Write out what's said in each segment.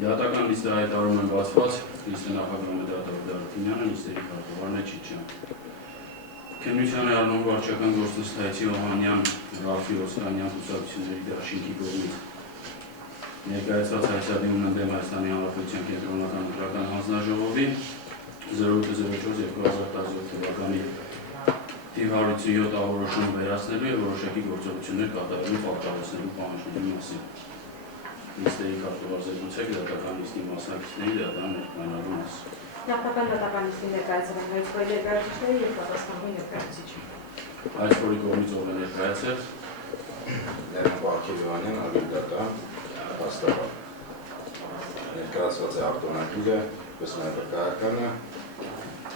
Դատական լիստը հայտարարում են բացված, լիստը նախագահում է դատավոր Դարութինյանը, լիստերի քարտուղարն է Չիչյան։ Քննության է առնում վարչական գործնստայցի Օհանյան, Ռաֆի Օսկանյան կուսակցությունների դաշինքի կողմից ներկայացված հայտարարումն ընդդեմ Հայաստանի Հանրապետության կենտրոնական ընտրական հանձնաժողովի 0804-2017 թվականի թիվ 157 ավորոշումը վերացնելու և որոշակի գործողություններ կատարելու պարտավորեցնելու պահանջների մասին։ Լիստերի քարտուղար զեկուցեք դատական լիստի մասնակիցների դատարան ներկայանալու մասին։ Նախնական դատական լիստի ներկայացել են հայցքորի ներկայացուցիչները և պատասխանատու ներկայացուցիչը։ Հայցքորի կողմից ով է ներկայացել։ Լևոն Պարքևյանյան, արգելդատան, հաստատակ։ Ներկայացված է արտոնագիրը, պես նաև վկայականը,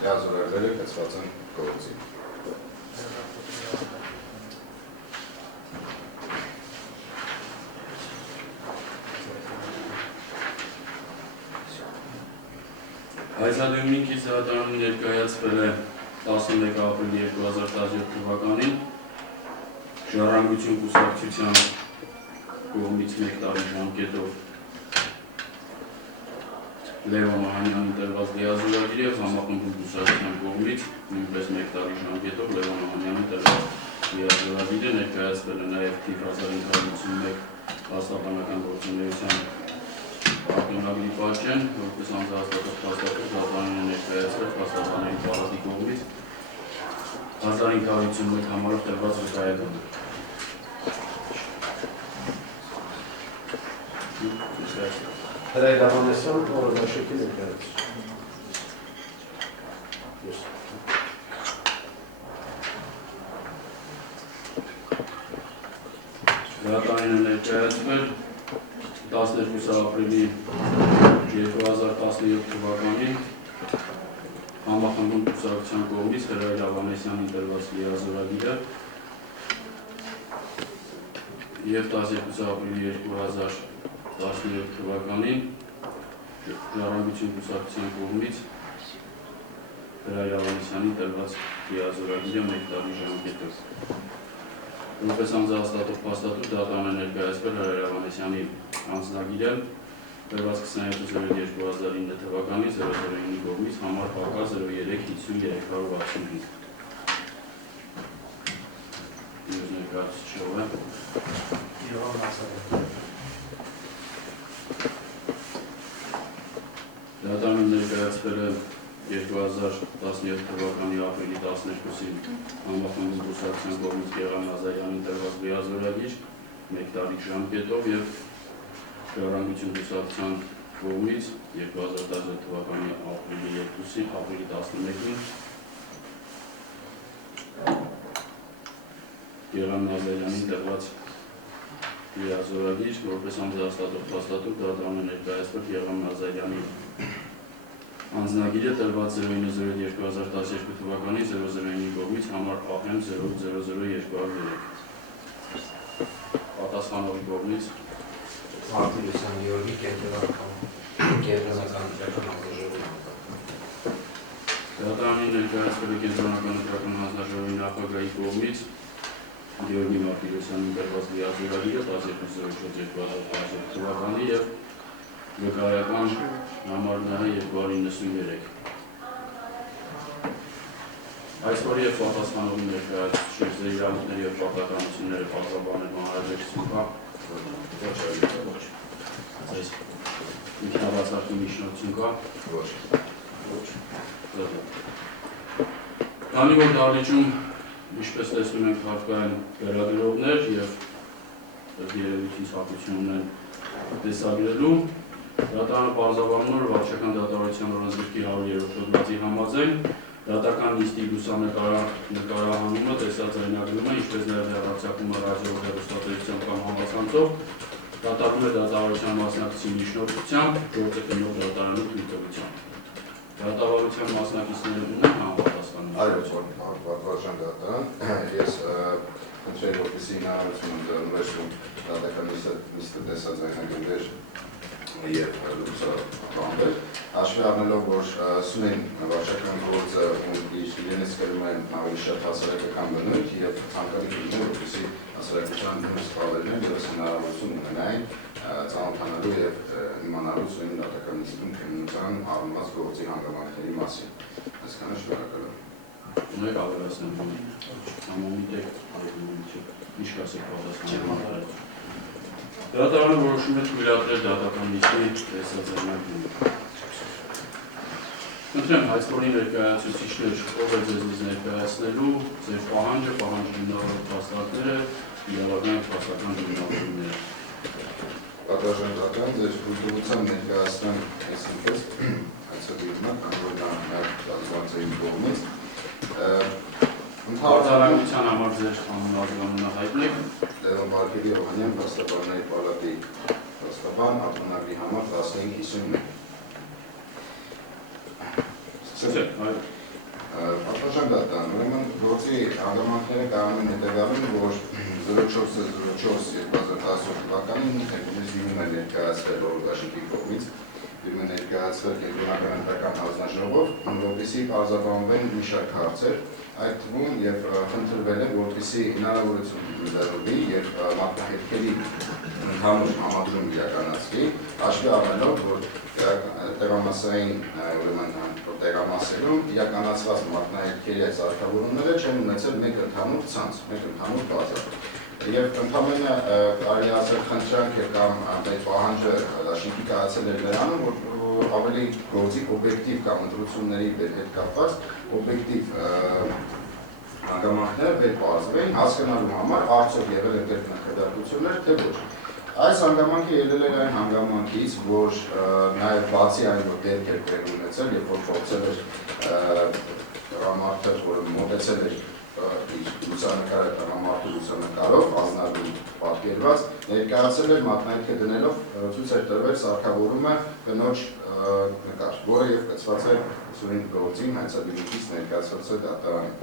լիազորագրերը կցված են գործի։ Հայցադույմին կիսադարանում ներկայացվել է 11 ապրիլ 2017 թվականին Ժառանգություն կուսակցության կողմից 1 տարի ժամկետով Լևոն Օհանյանի տրված լիազորագիր և համախմբում կուսակցության կողմից նույնպես 1 տարի ժամկետով Լևոն Օհանյանի տրված լիազորագիրը ներկայացվել է նաև թիվ 1551 հաստատանական գործունեության արտոնագրի պատճեն, որպես անձահաստատող փաստաթուղթ դատարանին է ներկայացվել փաստաբանների պալատի կողմից 1551 համարով տրված վկայականը։ Հրայր Ավանեսյան, օրենաշեկի ներկայացուցիչ։ Դատարանին է ներկայացվել 12 ապրիլի 2017 թվականին համախմբում կուսակցության կողմից Հրայր Ավանեսյանի տրված լիազորագիրը և 12 ապրիլի 2017 թվականին Ժառանգություն կուսակցության կողմից Հրայր Ավանեսյանի տրված լիազորագիրը 1 տարի ժամկետով։ Որպես անձահաստատող փաստաթուղթ դատարանը ներկայացվել Հրայր Ավանեսյանի անձնագիրը տրված 27/02/2009 թվականի 009-ի կողմից համար պակաս 03-5365։ Ես ներկայացուցիչ ով է։ Դատարանը ներկայացվել է 2017 թվականի ապրիլի 12-ին համախմբում կուսակցության կողմից Գեղամ Նազարյանի տրված լիազորագիր 1 տարի ժամկետով և Ժառանգություն կուսակցության կողմից 2017 թվականի ապրիլի 2-ին, ապրիլի 11-ին Գեղամ Նազարյանի տրված լիազորագիր, որպես անձահաստատող փաստաթուղթ դատարանը ներկայացվել Գեղամ Նազարյանի անձնագիրը տրված 09/02/2012 թվականի 009-ի կողմից համար ԱՄ 000203։ Պատասխանողի կողմից Մարտիրոսյան Գեորգի կենտրոնական ընտրական հանձնաժողովի դատարանին ներկայացվել է կենտրոնական ընտրական հանձնաժողովի նախագահի կողմից Գեորգի Մարտիրոսյանի տրված լիազորագիրը 12/04/2017 թվականի և վկայական համարն է 293։ Այսօր և պատասխանողի ներկայացուցիչ ձեր իրավունքների և պարտականությունները պարզաբանելու անհրաժեշտություն կա։ Ոչ։ Ձեզ ինքնաբացարկի միջնորդություն կա։ Ոչ։ Քանի որ դահլիճում, ինչպես տեսնում ենք, հարկային վերագրողներ և երևույթին ցանկություն ունեն տեսագրելու, դատարանը պարզաբանում որ վարչական դատավարության օրենսգրքի 100-րդ հոդվածի համաձայն դատական լիստի լուսանկարահանումը տեսած ձայնագրումը, ինչպես նաև հեռարձակումը ռադիո հեռուստատեսությամբ կամ համացանցով դատարանում է դատավարության մասնակցի միջնորդությամբ, գործը քննող դատարանի թույլտվությամբ։ Դատավարության մասնակիցները ունեն համապատասխան։ Այո, պատվարժան դատարան, ես Խնդրել որպեսզի հնարավորություն ընձեռնվեր դատական նիստը տեսած այնագներ եւ լուսաբանվել։ Հաշվի առնելով, որ Սյունեն վարչական գործը իրենից կրում է ավելի շատ հասարակական բնույթ եւ ցանկալի կլինի, որպեսզի հասարակության դուրս սպառելներ եւս հնարավորություն ունենային ծանոթանալու եւ իմանալու Սյունեն դատական նիստում քննության առնված գործի հանգամանքների մասին։ Այսքանը շնորհակալ եմ։ Ունեք ավելացնեմ համոմիտեք ինչ կասեք պատասխանատու։ Դատարանը որոշում է թույլատրել դատական նիստի տեսաձայնագիրը։ Խնդրեմ հայցքորի ներկայացուցիչներ, ով է ձեզ ներկայացնելու ձեր պահանջը, պահանջի հիմնավոր փաստարկները, իրավական փաստական հիմնավորումները։ Պատասխան դատական ձեր ուղղությամբ ներկայացնեմ այսինքն հայցքորը կարող է դատվածային կողմից Արտարակության համար ձեր անունը հայտնեք։ Լևոն Բարկերի Հովհանյան, Փաստաբանների պալատի փաստաբան, արտոնագրի համար 1551։ Պատասխան դատական, ուրեմն գործի հանգամանքները կարող են հետևյալին, որ 04/04/2018 թվականին եկումնից է ներկայացվել օրդաշինքի կողմից, եկում է ներկայացվել կենտրոնական ընտրական հանձնաժողով, որպեսզի պարզաբանվեն մի շարք հարցեր, այդ թվում եւ խնդրվել է, որպեսզի հնարավորություն ընձեռվի եւ մարտահետքերի ընդհանուր համադրում իրականացվի, հաշվի առնելով, որ տեղամասային տեղամասերում իրականացված մարտահետքերի սարքավորումները չեն ունեցել մեկ ընդհանուր ցանց, մեկ ընդհանուր բազա։ Եվ ընդհանրապես կարելի ասել խնդրանք կամ այդ պահանջը դաշինքի կայացել էր նրանում, որ ավելի գործի օբյեկտիվ կամ ընտրությունների հետ կապված օբյեկտիվ հանգամանքները վերպարզվեն հասկանալու համար արդյոք եղել են տեղնախադարություններ, թե ոչ։ Այս հանգամանքը ելել էր այն հանգամանքից, որ նաև բացի այն, որ դեպք էր տեղի ունեցել, երբ որ փորձել էր տղամարդը, որը մոտեցել էր լուսանկարը տղամարդու լուսանկարով, ազնագում պատկերված, ներկայացել էր մատնահետքը դնելով ցույց էր տրվել սարքավորումը բնոջ նկար, որը եւ կցված է Սյունեն գործին հայցադիմիկից ներկայացված է դատարանին։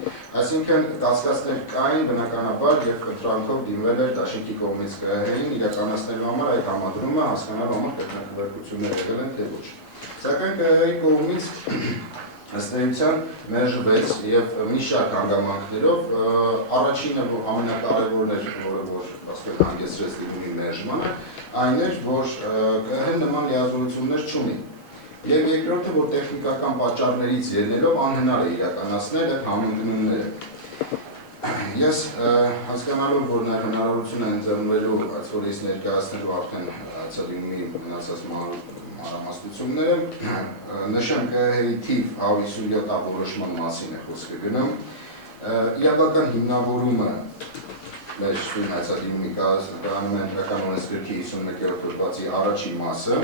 Այսինքն կասկածներ կային բնականաբար եւ խնդրանքով դիմվել էր դաշինքի կողմից ԿՀ-ին իրականացնելու համար այդ համադրումը հասկանալու համար տեխնիկական եղել են թե ոչ։ Սակայն ԿՀ-ի կողմից ըստ էության մերժվեց եւ մի շարք հանգամանքներով առաջինը ամենակարևորն էր, որը ասել հանգեցրեց դիմումի մերժմանը, այն էր, որ ԿՀ-ն նման լիազորություններ չունի։ Եվ երկրորդը, որ տեխնիկական պատճառներից ելնելով անհնար է իրականացնել այդ համընկնումները։ Ես հասկանալով, որ նա հնարավորություն է ընձեռնվելու այս որից ներկայացնելու արդեն ցդիմի մնացած մանրամասնությունները, նշեմ ԿՀ-ի թիվ 157 որոշման մասին է խոսքը գնում։ Իրավական հիմնավորումը մեր Սյունեն հայցադիմումի կայանում է ընտրական օրենսգրքի 51-րդ հոդվածի առաջին մասը,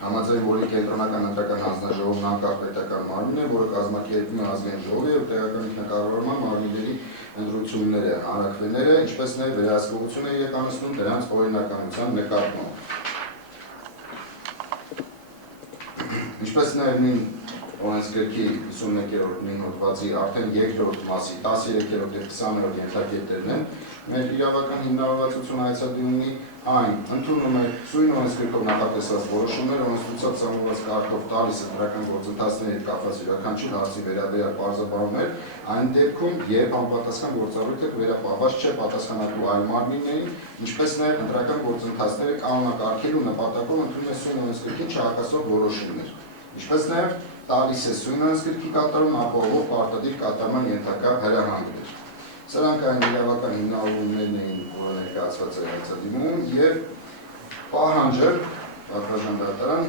համաձայն որի կենտրոնական ընտրական հանձնաժողովն անկախպետական մարմին է, որը կազմակերպում է ազգային ժողովի և տեղական ինքնակառավարման մարմինների ընտրությունները, հանրաքվեները, ինչպես նաև վերահսկողություն է իրականացնում դրանց օրինականության նկատմամբ։ Ինչպես նաև նույն օրենսգրքի 51-րդ նույն հոդվածի արդեն երկրորդ մասի 13-րդ և 20-րդ ենթակետերն են, մեր իրավական հիմնավորվածությունը հայցադիմումի այն ընդունում է Սյունեն օրենսգրքով նախատեսված որոշումներ, օրենսդրությամբ սահմանված կարգով տալիս ընտրական գործընթացների հետ կապված յուրաքանչյուր հարցի վերաբերյալ պարզաբանումներ, այն դեպքում, երբ անպատասխան գործառույթը վերապահված չէ պատասխանատու այլ մարմիններին, ինչպես նաև ընտրական գործընթացները կանոնակարգելու նպատակով ընդունում է Սյունեն օրենսգրքին չհակասող որոշումներ, ինչպես նաև տալիս է Սյունեն օրենսգրքի կատարումն ապահովող պարտադիր կատարման ենթակա հրահանգներ։ Սրանք այն իրավական հիմնավորումներն էին, որը ներկայացված է հայցադիմումում եւ պահանջը պատվաժան դատարան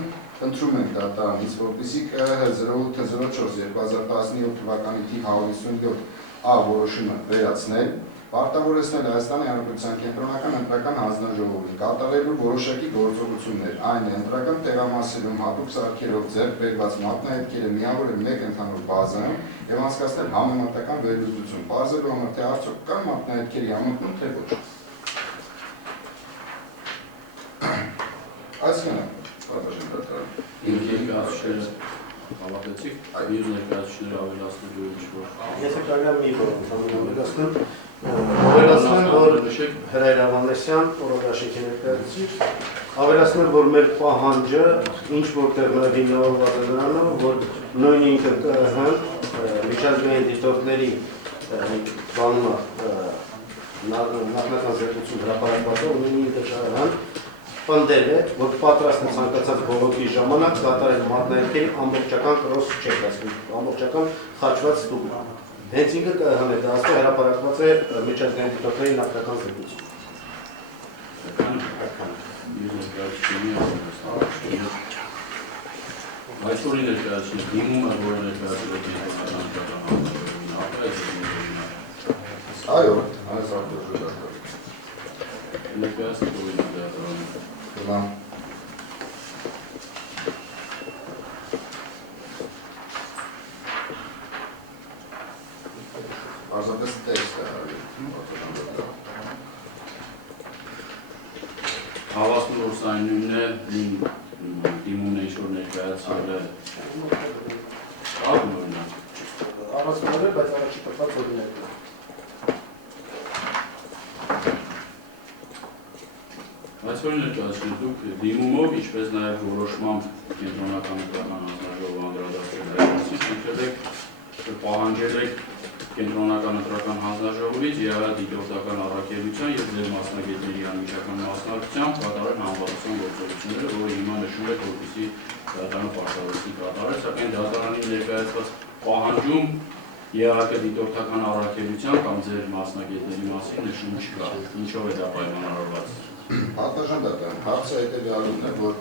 ընտրում ենք դատարանից, որպեսզի ԿՀ 08/04/2017 թվականի թիվ 157 որոշումը վերացնել, պարտավորեցնել Հայաստանի Հանրապետության կենտրոնական ընտրական հանձնաժողովին կատարելու որոշակի գործողություններ, այն է ընտրական տեղամասերում հատուկ սարքերով ձեռք բերված մատնահետքերը միավորել մեկ ընդհանուր բազայում եւ անցկացնել համեմատական վերլուծություն, պարզելու համար թե արդյոք կան մատնահետքերի համընկնում թե ոչ։ Այսքանը պատասխան դատարան։ հավատեցիք, մյուս ներկայացուցիչները ավելացնելու ինչ-որ Եթե կարելի է մի բան ավելացնեմ, որ Հրայր Ավանեսյան, օրոդաշինքի ներկայացուցիչ, ավելացնել, որ մեր պահանջը ինչ որտեղ նաև հիմնավորված է նրանով, որ նույն ինքը միջազգային դիտորդների բանումը նախնական զեկուցում հրապարակված է, ունի ինքը շարան պնդել է, որ պատրաստ է ցանկացած բողոքի ժամանակ կատարել մատնայքերի ամբողջական կրոս չեք, ամբողջական խաչված ստուգ։ Հենց ինքը դասը հրապարակված է միջազգային դիտորդների նախնական զեկուցում։ Այսօրի ներկայացուցիչ դիմում է, որը ներկայացրել է Այո, այս արտադրություն։ ներկայացնող դատարանը։ Հիմա Պարզապես տեքստ է արի։ Հավաստում որ սա նույնն է, դիմումն է ինչ-որ ներկայացրել է աղմորն է։ Առասպարել է, բայց առաջի տպած օրինակը։ Այսօր ներկայացնում դուք դիմումով, ինչպես նաև որոշմամբ կենտրոնական հանձնաժողովը անդրադարձել այդպիսի շնչել եք, պահանջել եք կենտրոնական ընտրական հանձնաժողովից ԵԱՀ դիտորդական առաքելության և ձեր մասնագետների անմիջական մասնակցությամբ կատարել համապատասխան գործողությունները, որը հիմա նշում եք, որպեսզի դատարանը պարտավորեցի կատարել, սակայն դատարանի ներկայացված պահանջում ԵԱՀ դիտորդական առաքելության կամ ձեր մասնագետների մասին նշում չկա, ինչով է դա պայմանավորված։ Պատմական դատարան հարցը հետևյալն է, որ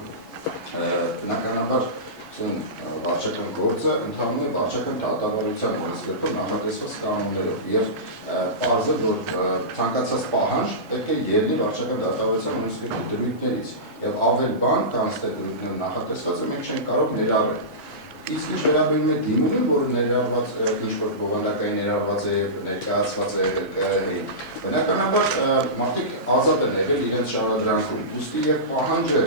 բնականաբար վարչական գործը ընդհանուր է վարչական դատավարության օրենսգրքում նախատեսված կանոններով եւ պարզը որ ցանկացած պահանջ պետք է ելնի վարչական դատավարության օրենսգրքի դրույթներից եւ ավել բան քան ստե դրույթները նախատեսվածը մենք չենք կարող ներառել։ Իսկ ինչ վերաբերում է դիմումը, որը ներառված ինչ-որ բովանդակային ներառված է եւ ներկայացված է ԿՀ-ի, բնականաբար մարդիկ ազատ են եղել իրենց շարադրանքում։ Ուստի եւ պահանջը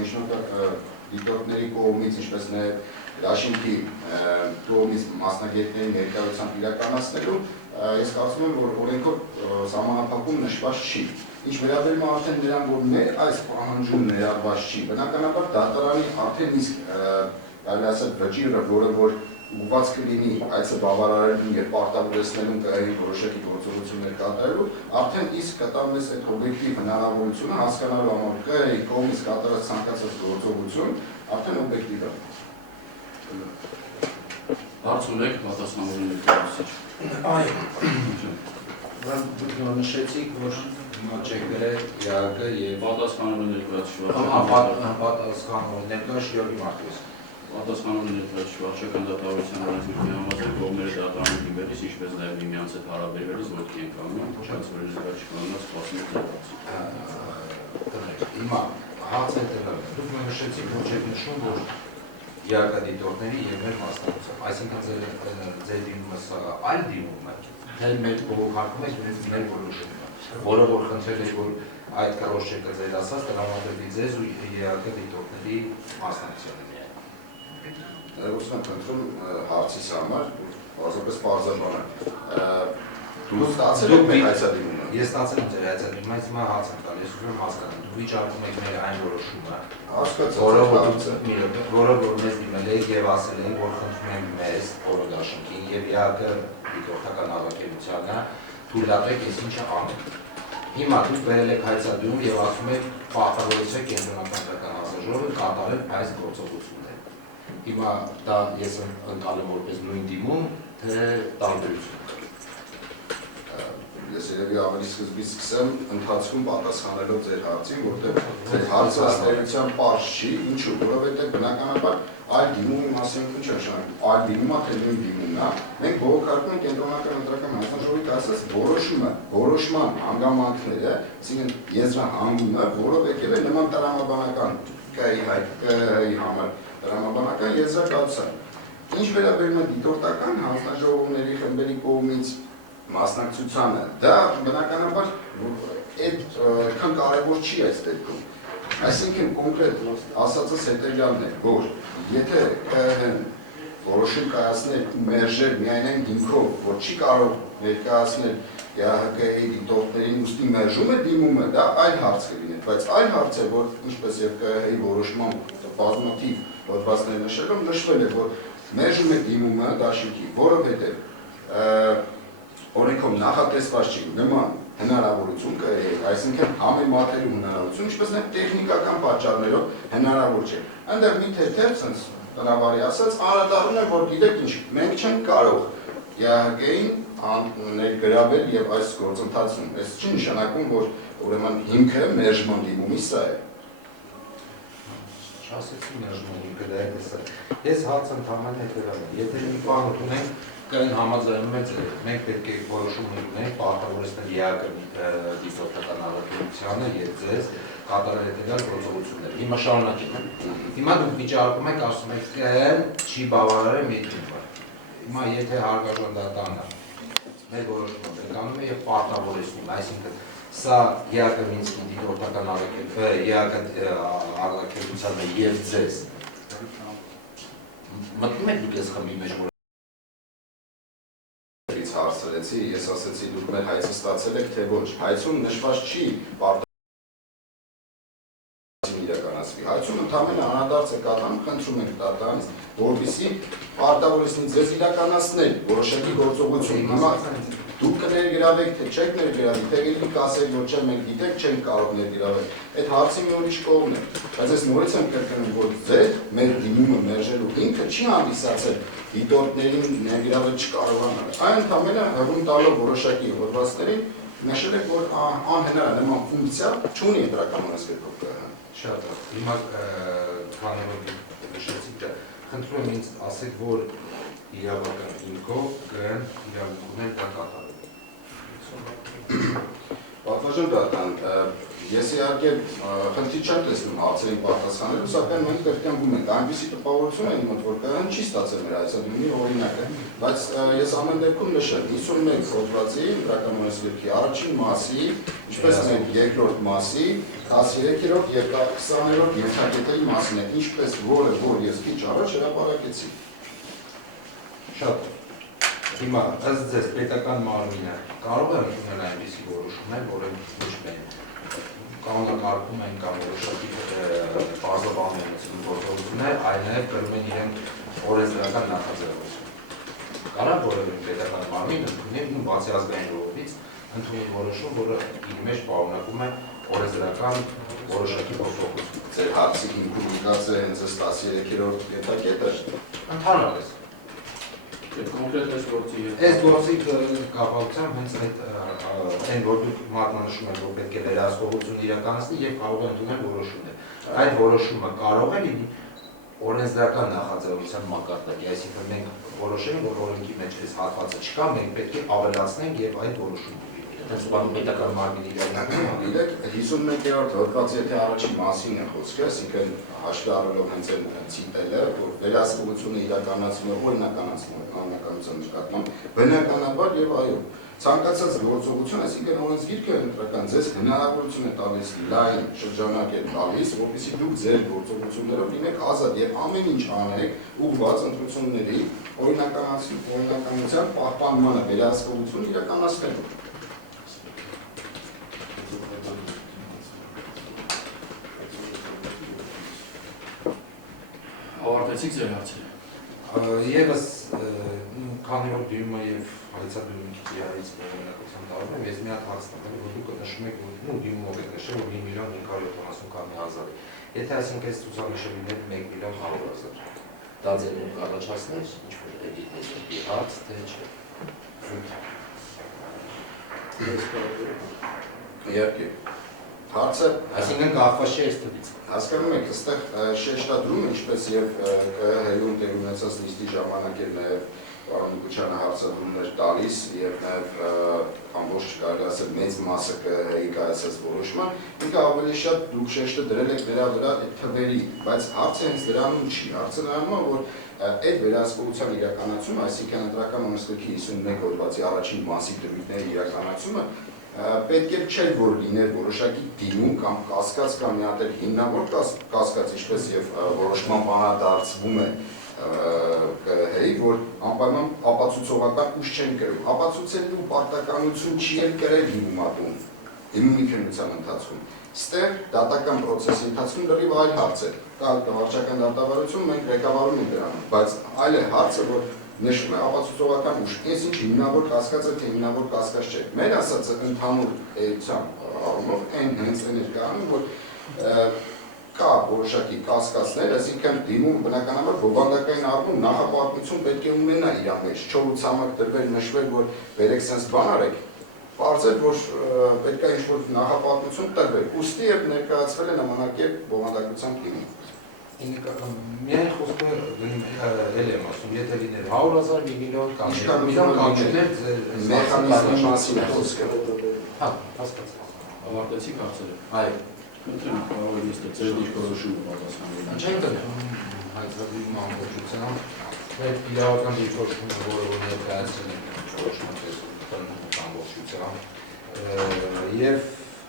միջնորդակ դիտորդների կողմից, ինչպես նաև դաշինքի կողմից մասնագետների ներկայությամբ իրականացնելու, ես կարծում եմ, որ օրենքով սահմանափակում նշված չի։ Ինչ վերաբերում է արդեն նրան, որ մեր այս պահանջում ներառված չի, բնականաբար դատարանի արդեն իսկ կարելի ասել վճիռը, որը որ ուղղված կլինի այցը բավարարելու եւ պարտավորեցնելու ԿՀ-ի որոշակի գործողություններ կատարելու, արդեն իսկ կտա մեզ այդ օբյեկտիվ հնարավորությունը հասկանալու համար ԿՀ-ի կողմից կատարած ցանկացած գործողություն արդեն օբյեկտիվ է։ Հարց ունեք պատասխանողի ներկայացուցիչ։ Այո։ Դուք նշեցիք, որ հիմա չեք գրել ԵԱՀ եւ Պատասխանողի ներկայացուցիչ։ պատասխանող ներկայացուցիչ Գյորգի Մարտիրոս։ Պատասխանողի ներկայացուցիչ վարչական դատավարության օրենսգրքի համաձայն կողմերը դատարանի դիմելիս, ինչպես նաև միմյանց հետ հարաբերվելիս ոտքի են կանգնում, չնայած որ իրենց չկանոնած սպասում եք դատացի։ Հիմա հարցը դեռ դուք նշեցիք, որ չեք նշում, որ ԵԱՀ դիտորդների եւ մեր մասնակցությամբ, այսինքն ձեր դիմումը այլ դիմում է, թե մեր բողոքարկում եք մեր որոշումը, որը որ խնդրել եք, որ այդ կրոշ չեկը ձեր ասած տրամադրվի ձեզ ու ԵԱՀ դիտորդների մասնակցությանը։ Ուզում եմ խնդրում հարցիս համար, բազապես պարզաբան է։ Դուք ստացել եք մեր հայցադիմումը։ Ես ստացել եմ ձեր հայցադիմումը, այս հիմա հարց եմ տալ, ես ուզում եմ հասկանալ, դուք վիճակում եք մեր այն որոշումը, որը որ մեզ դիմել եք եւ ասել եք, որ խնդրում ենք մեզ, օրոդաշինքին եւ ԵԱՀ դիտորդական առաքելությանը թույլատրեք ես ինչը անենք։ Հիմա դուք բերել եք հայցադիմում եւ ասում եք պարտավորեցեք կենտրոնական հանձնաժողովը կատարել այս գործողությունները։ Հիմա դա ես ընկալեմ որպես նույն դիմում, թե տարբերություն։ Ես երևի ավելի սկզբից սկսեմ ընթացքում պատասխանելով ձեր հարցին, որտեղ ձեր հարցը ըստերության պարզ չի, ինչու, որովհետև բնականաբար այլ դիմումի մասին ինչ է նշանակում, այլ դիմումա թե նույն դիմումն է, մենք բողոքարկում ենք կենտրոնական ընտրական հանձնաժողովի կայացած որոշման հանգամանքները, այսինքն եզրահանգումը, որով եկել է նման տրամաբանական ԿՀ-ի համար տրամաբանական եզրակացության։ Ինչ վերաբերում է դիտորդական հանձնաժողովների խմբերի կողմից մասնակցությանը, դա բնականաբար այդքան կարևոր չի այս դեպքում։ Այսինքն կոնկրետ ասածս հետևյալն է, որ եթե ԿՀՀ-ն որոշում կայացնել մերժել միայն այն հիմքով, որ չի կարող ներկայացնել ՀԿ-ի դիտորդներին ուստի մերժում է դիմումը, դա այլ հարց կլիներ, բայց այլ հարց է, որ ինչպես եւ ԿՀՀ-ի որոշմամբ բազմաթիվ հոդվածներ նշելով նշվել է, որ մերժում է դիմումը դաշինքի, որովհետեւ օրենքով նախատեսված չի նման հնարավորություն ԿՀ-ի, այսինքն համեմատելու հնարավորություն, ինչպես նաև տեխնիկական պատճառներով հնարավոր չէ։ Այնտեղ մի թեթև sense տնավարի ասած անդրադառնում է, որ գիտեք ինչ, մենք չենք կարող ՀԿ-ին ներգրավել եւ այս գործընթացում։ Այս չի նշանակում, որ ուրեմն հիմքը մերժման դիմումի սա է։ Չասեցի մերժման հիմքը դա է տեսա։ Ես հարցը ընդհանրապես հետևել եմ։ Եթե մի բան ունենք, կան համաձայնում է ձեր, մենք պետք է որոշում ունենք պարտավորեցնել ՀԿ-ի դիտորդական առաքելությանը եւ ձեզ կատարել հետեւյալ գործողություններ։ Հիմա շարունակենք։ Հիմա դուք վիճակում եք, ասում եք ԿՀ-ն չի բավարարել միտինգը։ Հիմա եթե հարգաժանդատանը մեր որոշումը կանում է եւ պարտավորեցնում, այսինքն սա ՀԿ Մինսկի դիտորդական առաքելությանը եւ ձեզ մտնում եք դուք այս խմբի մեջ Հարցրեցի, ես ասեցի դուք մեր հայցը ստացել եք, թե ոչ, հայցում նշված չի իրականացվի, հայցում ընդամենը անադարձ է կատարում, խնդրում ենք դատարանից, որպեսզի պարտավորեցնի ձեզ իրականացնել որոշակի գործողություն, դուք կներգրավեք, թե չեք ներգրավի, թե ելքի կասեք, որ չէ, մենք գիտեք, չենք կարող ներգրավել, այդ հարցի մի ուրիշ կողմն է, բայց ես նորից եմ կրկնում, որ ձեր մեր դիմումը մերժելու ինքը չի հանդիսացել դիտորդներին ներգրավել չկարողանալ, այն ընդամենը հղում տալով որոշակի հոդվածներին նշել եք, որ անհնար է նման ֆունկցիա չունի ընտրական օրենսգրքով ԿՀ-ն։ Շատ է, հիմա քանի որ նշեցիք դա, խնդրում եմ ինձ ասեք, որ իրավական հիմքով ԿՀ-ն իրավունք ուներ դա կատարել։ Պատվաժան դատան, ես իհարկե խնդիր չեմ տեսնում հարցերին պատասխանելու, սակայն մենք կրկնվում ենք, այնպիսի տպավորություն է իմ մոտ, որ ԿՀ-ն չի ստացել մեր հայցադիմի օրինակը, բայց ես ամեն դեպքում նշեմ 51 հոդվածի ընտրական օրենսգրքի առաջին մասի, ինչպես մեր երկրորդ մասի, 13-րդ եւ 20-րդ ենթակետերի մասին է, ինչպես որը որ ես քիչ առաջ հրապարակեցի։ Շատ հիմա ըստ ձեզ պետական մարմինը կարող է ընդունել այնպիսի որոշումներ, որը ոչ միայն կանոնակարգում են կամ որոշակի բազաբանություն գործողություններ, այլ նաև կրում են իրենք օրենսդրական նախաձեռնություն։ Կարող որևէ պետական մարմին ընդունել բացի ազգային ժողովից ընդունել որոշում, որը իր մեջ պարունակում է օրենսդրական որոշակի փոփոխություն։ Ձեր հարցի հիմքում եկած է հենց 13-րդ ենթակետը։ Ընդհանրապես կոնկրետ այս գործի հետ։ Այս գործի կապակցությամբ հենց այն որ դուք մատնանշում եք, որ պետք է վերահսկողություն իրականացնի եւ կարող է ընդունել որոշումներ։ Այդ որոշումը կարող է լինի օրենսդրական նախաձեռնության մակարդակի, այսինքն մենք որոշել ենք, որ օրենքի մեջ այս հատվածը չկա, մենք պետք է ավելացնենք եւ այդ որոշումը Դες բանում պետական մարմինի իրավունքները։ Գիտեք, 51-րդ հոդվածի եթե առաջին մասին է խոսքը, այսինքն հաշվի առնելով հենց այն ցիտելը, որ վերահսկողությունը իրականացնում է օրինականացնում անհնարինության նկատմամբ, բնականաբար եւ այո, ցանկացած գործողություն, այսինքն օրենսգիրքը ընտրական ձեզ հնարավորություն է տալիս լայն շրջանակ է տալիս, որպեսզի դուք ձեր գործողություններով լինեք ազատ եւ ամեն ինչ անեք ուղղված ընտրությունների օրինականության պահպանմանը վերահսկողություն իրականացնելու։ Ավարտեցիք ձեր հարցերը։ Եվս քանի որ դիմումը եւ հայցադիմի քիարից օրինակության տարվում եմ, ես մի հատ հարց տամ, որ դուք նշում եք, որ դիմումով եք նշել, որ 1.570.000 Եթե այսինքն այս ցուցանիշը 1.100.000 դա ձեր առաջացներ, ինչպես էդիտի հարց, թե չէ։ Իհարկե հարցը այսինքն կախված չէ այս թվից։ Հասկանում եք, այստեղ շեշտադրում ինչպես եւ ԿՀ-ում տեղ ունեցած նիստի ժամանակ եւ նաեւ պարոն Միքոյանը հարցադրումներ տալիս եւ նաեւ ամբողջ կարելի ասել մեծ մասը ԿՀ-ի կայացած որոշման, ինքը ավելի շատ դուք շեշտը դրել եք դրա վրա այդ թվերի, բայց հարցը հենց դրանում չի, հարցը նրանում է, որ այդ վերահսկողության իրականացումը, այսինքն ընտրական օրենսգրքի 51 հոդվածի առաջին մասի դրույթների իրականացումը պետք է չէր որ լիներ որոշակի դիմում կամ կասկած կամ մի հատ հիմնավոր կասկած, ինչպես եւ որոշման բանադարձվում է ԿՀ-ի, որ անպայման ապացուցողական ուժ չեն կրում։ Ապացուցելու պարտականություն չի էլ կրել հիմնատուն հիմնի քննության ընթացքում։ Ստեղ դատական process-ի ընթացքում լրիվ այլ հարց է։ Կա վարչական դատավարություն, մենք ղեկավարում ենք դրանում, բայց այլ է հարցը, որ նշում է ապացուցողական ուժ։ Այս ինչ հիմնավոր կասկած է, թե հիմնավոր կասկած չէ։ Մեր ասածը ընդհանուր էության առումով հենց այն էր կանում, որ կա որոշակի կասկածներ, այսինքն դիմում բնականաբար բովանդակային առումով նախապատմություն պետք է ունենա իր մեջ, չորուցամակ դրվել, նշվել, որ բերեք sense բան արեք, պարզել, որ պետք է ինչ-որ նախապատմություն տրվել, ուստի եւ ներկայացվել է նմանակել բովանդակությամբ դիմում։ Միայն խոսքը էլ եմ ասում, եթե լիներ 100,000 միլիոն կամ 1 միլիոն կամ չներ մեխանիզմի մասին է խոսքը։ Հա, հասկացա։ Ավարտեցիք հարցերը։ Այո։ Խնդրեմ, կարող եք նստել ձեր դիրքորոշումը պատասխանել։ Չենք դնում հայցադիում ամբողջությամբ, այդ իրավական դիրքորոշումը, որը ներկայացրել ենք որոշման տեսություն ամբողջությամբ, եւ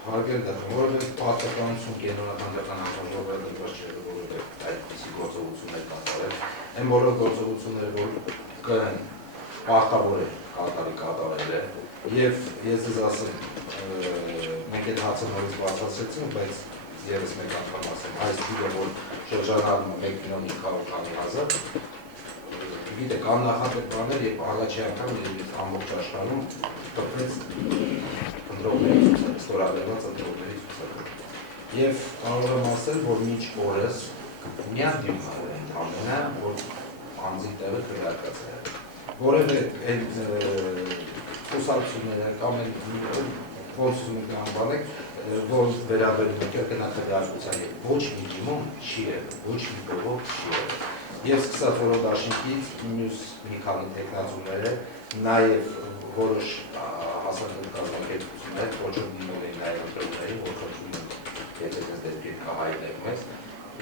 հարգել դրում, որովհետեւ պարտականություն կենտրոնական դրական հանձնաժողովը դրված չէ, որովհետեւ այդպիսի գործողություններ կատարել, այն բոլոր գործողությունները, որ կան պարտավոր է կատարել է, եւ ես ձեզ ասեմ, մենք այդ հարցը նորից բացասեցինք, բայց եւս մեկ անգամ ասեմ, այս թիվը, որ շրջանառում է 1,500,000, գիտե, կան նախատեսված բաներ, երբ առաջի անգամ ամբողջ աշխարհում տպվեց ընտրողների ցուցակը, ստորագրված ընտրողների ցուցակը։ Եվ կարող եմ ասել, որ մինչ օրս միակ դիմքը ընդամենը, որ անձի տեղը քվեարկած է։ Որևէ այդ խոսակցությունները կամ ոնց ուզում եք անվանեք, որ վերաբերում է կրկնակրթության եւ ոչ մի դիմում չի եղել, ոչ մի բողոք չի եղել։ Եվ սկսած որով դաշինքից մյուս մի քանի տեխնազուները, նաև որոշ հասարակական կազմակերպություններ, ոչում դիմել էին նաև ընտրողներին, ոչում եթե դες դեպքի կահայտներ մեզ,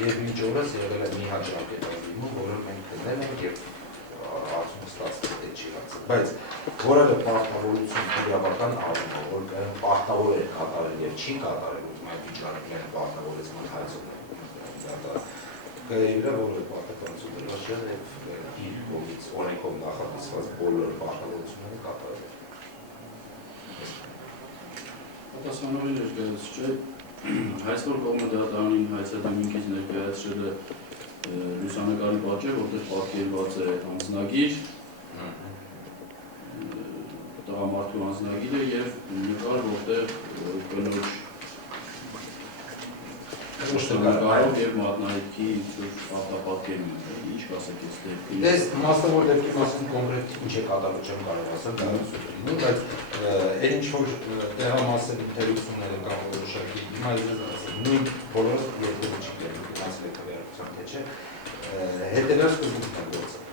եւ մինչ օրս եղել է մի հատ ժամկետազդիմում, որը մենք գտնել ենք եւ ասում ստացվել է չի հասել։ Բայց որևէ պարտավորություն իրավական առումով, որ պարտավոր է կատարել եւ չի կատարել, ուզում այդ վիճակները պարտավորեցման հայցով Կայիրա որը պարտականություն դրված չէ եւ իր կողմից օրենքով նախատեսված բոլոր պարտավորությունները կատարել են։ Պատասխանողի ներկայացուցիչ Հայաստան կողմը դատարանին հայցադիմինքից ներկայացրել է լուսանկարի պատճառ, որտեղ պատկերված է անձնագիր, տղամարդու անձնագիրը եւ նկար, որտեղ կնոջ Նկարով եւ մատնահետքի автопատկերում ինչ կասեք այս դեպքի։ Դες մասնավոր դեպքի մասին կոնկրետ ինչ է կատարվում չեմ կարող ասել, դա սուտինի, բայց այն ինչ որ տեղամասերի թերությունները կամ որոշակի հիմա ես ասեմ, նույն բոլոր երկրի չկերպ մասը քվեարկության թե չէ, հետևյալ սկզբունքն է գործը։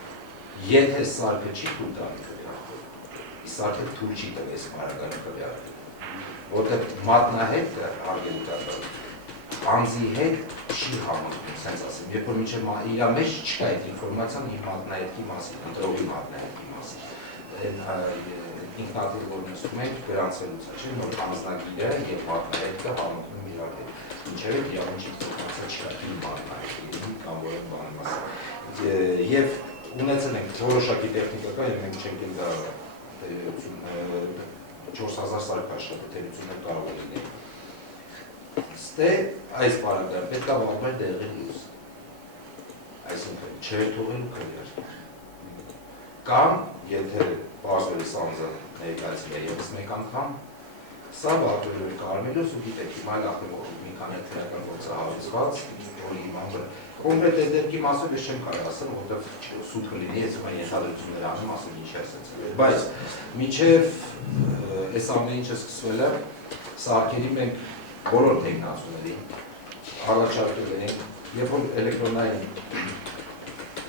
Եթե սարքը չի թույլ տալի քվեարկել, սարքը թույլ չի տալիս բարականը քվեարկել, որտեղ մատնահետքը արգելի կատարում անձի հետ չի համընկնում, sense ասեմ, երբ որ մինչև իր մեջ չկա այդ ինֆորմացիան իր մատնահետքի մասին, ընտրողի մատնահետքի մասին, ինքնատիպ որ նստում ենք գրանցվելուց, չէ՞, որ անձնագիրը եւ մատնահետքը համընկնում իրար հետ, մինչև այդ իրավունքի ինֆորմացիա չկա իր մատնահետքի կամ որևէ բանի մասին, եւ ունեցել ենք որոշակի տեխնիկական եւ մենք չենք դա 4000 սարքաշատ թերություններ կարող է լինել։ Ստե այս պարագայում պետք է վարվել դեղի լույս, այսինքն չէր թողելու քվեարկել։ Կամ եթե բարձրի սանձը ներկայացվել է ևս մեկ անգամ, սա վարվել է կարմելուց ու գիտեք, հիմա նախնող մի քանի քրեական գործահարեցված, որի հիման վրա։ Կոնկրետ այդ դեպքի մասով ես չեմ կարող ասել, որովհետև սուտ կլինի, ես հիմա ենթադրություններ անում, ասեմ ինչ է ասեցել։ Բայց մինչև այս ամեն ինչը սկսվել է, սարքերի մենք բոլոր տեխնացուներին առաջարկել ենք, երբ որ էլեկտրոնային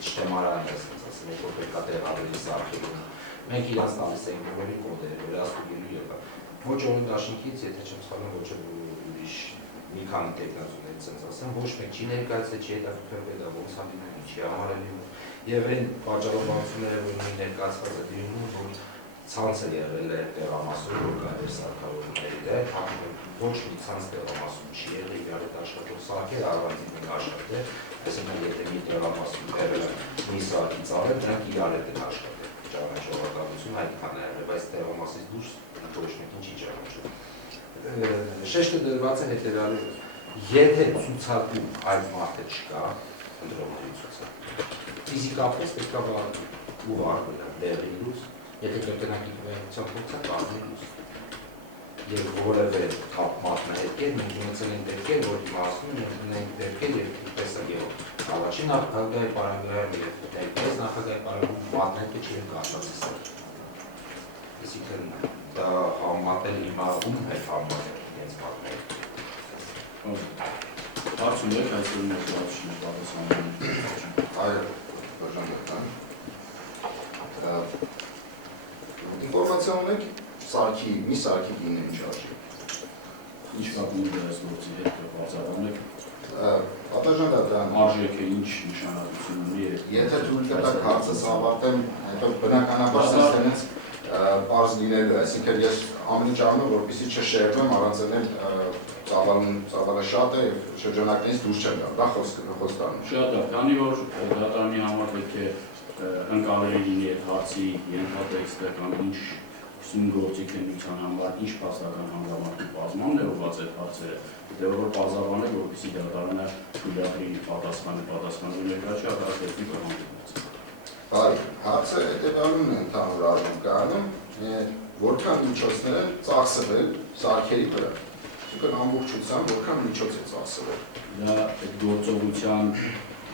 շտեմարան ասեմ, երբ որ պետք է տեղադրելի սարքերում, մենք իրանց տալիս ենք բոլորի կոդերը, վերահսկելու եղա։ Ոչ օրենքից, եթե չեմ սխալվում, ոչ ուրիշ մի քանի տեխնացուներից ասեմ, ոչ մեկ չի ներկայացել, չի հետաքրքրվել դա ոնց հանդիպում, չի համարելի եւ այն պատճառաբանությունները, որ մենք ներկայացված է դիմում, որ ցանցը եղել է տեղամասում, որ կարելի է սարքավորումների դեր, ոչ մի ցանց տեղամասում չի եղել իրար հետ աշխատող սարքեր, առանձին մենք աշխատել, այսինքն եթե մի տեղամասում եղել մի սարքի ծավալ, դրանք իրար հետ են աշխատել, ճանաչողականություն այդքան է եղել, բայց տեղամասից դուրս ոչ մեկին չի ճանաչում։ Շեշտը դրված է հետևյալի, եթե ցուցակում այդ մարդը չկա, ընտրողների ցուցակ, ֆիզիկապես պետք է ուղարկել դեղինուց, եթե կրկնակի քվեակցության փորձը կազմելուց։ Եվ որևէ կապ մատնահետքեր, մենք ունեցել ենք դեպքեր, որ իմացնում ենք դեպքեր և տեսակ եղող։ Առաջին նախագահի պարագրահում և դեպքերս նախագահի պարագրահում մատնահետքը չի կաշված սար։ Այսինքն դա համատել իմաղում է համատել իրենց մատնահետքը։ Հարց ունեք այսօր մեր լավշին պատասխանում։ Այո, բաժանական։ Ինֆորմացիա ունեք սարքի, մի սարքի գինը ինչ արժի։ Ինչ կապ ունի դրած գործի հետ բարձրանում Պատաժան դատարան արժեքը ինչ նշանակություն ունի։ Եթե թույլ կտակ հարցս ավարտեմ, հետո բնականաբար սենս պարզ լինելու, այսինքն ես ամեն ինչ անում եմ, որպեսզի չշեղվեմ, առանց ծավալը շատ է եւ շրջանակներից դուրս չեմ գա, դա խոստանում։ Շատ է, քանի որ դատարանի համար պետք է ընկալելի լինի այդ հարցի ենթատեքստը կամ ինչ գործիք է միության համար, ինչ փաստական հանգամանքի բազմանն է ուղղված այդ հարցերը, դե որ բազաբան է, որպեսզի դատարանը թույլատրի պատասխանելու ներկայացի արտահայտվի կողմից։ Բարի, հարցը հետևյալն է ընդհանուր առում կայանում, որքան միջոցներ են ծախսվել սարքերի վրա, այսինքն ամբողջությամբ որքան միջոց է ծախսվել։ Դա այդ գործողության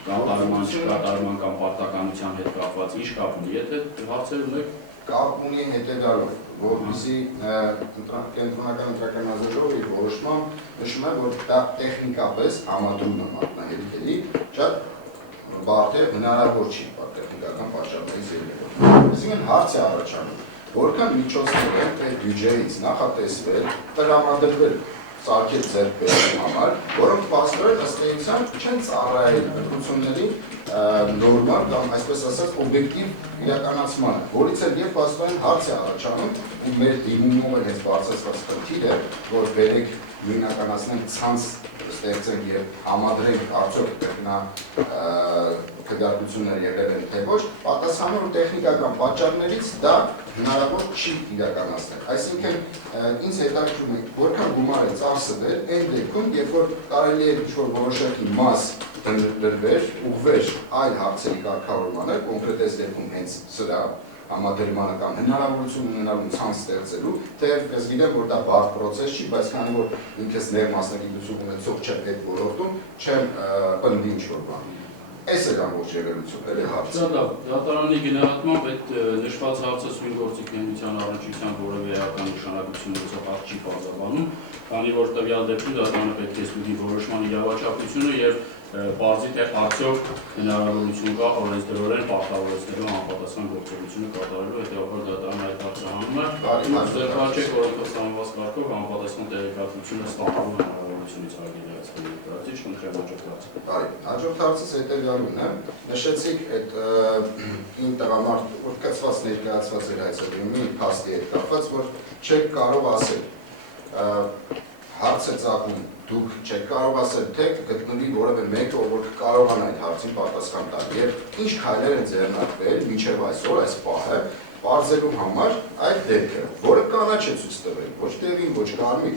կատարման, չկատարման կամ պարտականության հետ կապված ինչ կապ ունի, եթե հարցեր ունեք կապ ունի հետևյալով, որպեսզի կենտրոնական ընտրական ազգաժողովի որոշմամբ նշում է, որ դա տեխնիկապես համադրում է մատնահետքերի, շատ բարդ է, հնարավոր չի տեխնիկական պատճառներից ելնելով։ Այսինքն հարց է առաջանում, որքան միջոցներ են այդ բյուջեից նախատեսվել, տրամադրվել սարքեր ձեռք բերելու համար, որոնք փաստորեն ըստ էության չեն ծառայել ընտրությունների նորմալ կամ այսպես ասած օբյեկտիվ իրականացմանը, որից էլ եւ փաստորեն հարց է առաջանում ու մեր դիմումով էլ հենց բարձրացված խնդիր է, որ բերեք նույնականացնենք ցանց ստեղծենք եւ համադրենք արդյոք նա քննարկություններ եղել են թե ոչ, պատասխանում որ տեխնիկական պատճառներից դա հնարավոր չի իրականացնել։ Այսինքն ինձ հետաքրքրում է որքան գումար է ծախսվել այն դեպքում, երբ որ կարելի է ինչ-որ որոշակի մաս դրվեր, ուղղվեր այլ հարցերի կարգավորմանը, կոնկրետ այս դեպքում հենց սրա համադրմանը կամ հնարավորություն ունենալու ցանց ստեղծելու, թեև ես գիտեմ, որ դա բարդ պրոցես չի, բայց քանի որ ինքս ներ մասնագիտություն ունեցող չեմ այդ ոլորտում, չեմ պնդի ինչ-որ բան։ Այս է ամբողջ եղելությունը, էլի հարցը։ Շատ լավ, դատարանի գնահատմամբ այդ նշված հարցը սույն գործիքնության առնչությամբ որևէ էական նշանակություն ունեցող հարց չի բարձրանում, քանի որ տվյալ դեպքում դատարանը պետք է ստուգի որոշման իրավաչափությունը եւ բարձի թե արդյոք հնարավորություն կա օրենսդրորեն պարտավորեցնելու համապատասխան գործողությունը կատարելու, հետեւաբար դատարանը այդ հարցը հանում է, ձեռքարչեք օրենսդրված կարգով համապատասխան տեղեկատվությունը ստանալու հնարավորությունից արգելացվել ներկայացուցիչ, խնդրեմ հաջորդ հարցը։ Բարի, հաջորդ հարցս հետևյալն է, նշեցիք այդ ին տղամարդ, որ կցված ներկայացված էր հայցակրումի փաստի հետ կապված, որ չեք կարող ասել, հարց է ծագում, դուք չեք կարող ասել, թե գտնվի որևէ մեկը, որ կարողանա այդ հարցին պատասխան տալ, եւ ինչ քայլեր են ձեռնարկվել մինչեւ այսօր այս պահը, բարձելու համար այդ դեպքը, որը կանաչ է ցույց տվել, ոչ դեղին, ոչ կարմիր։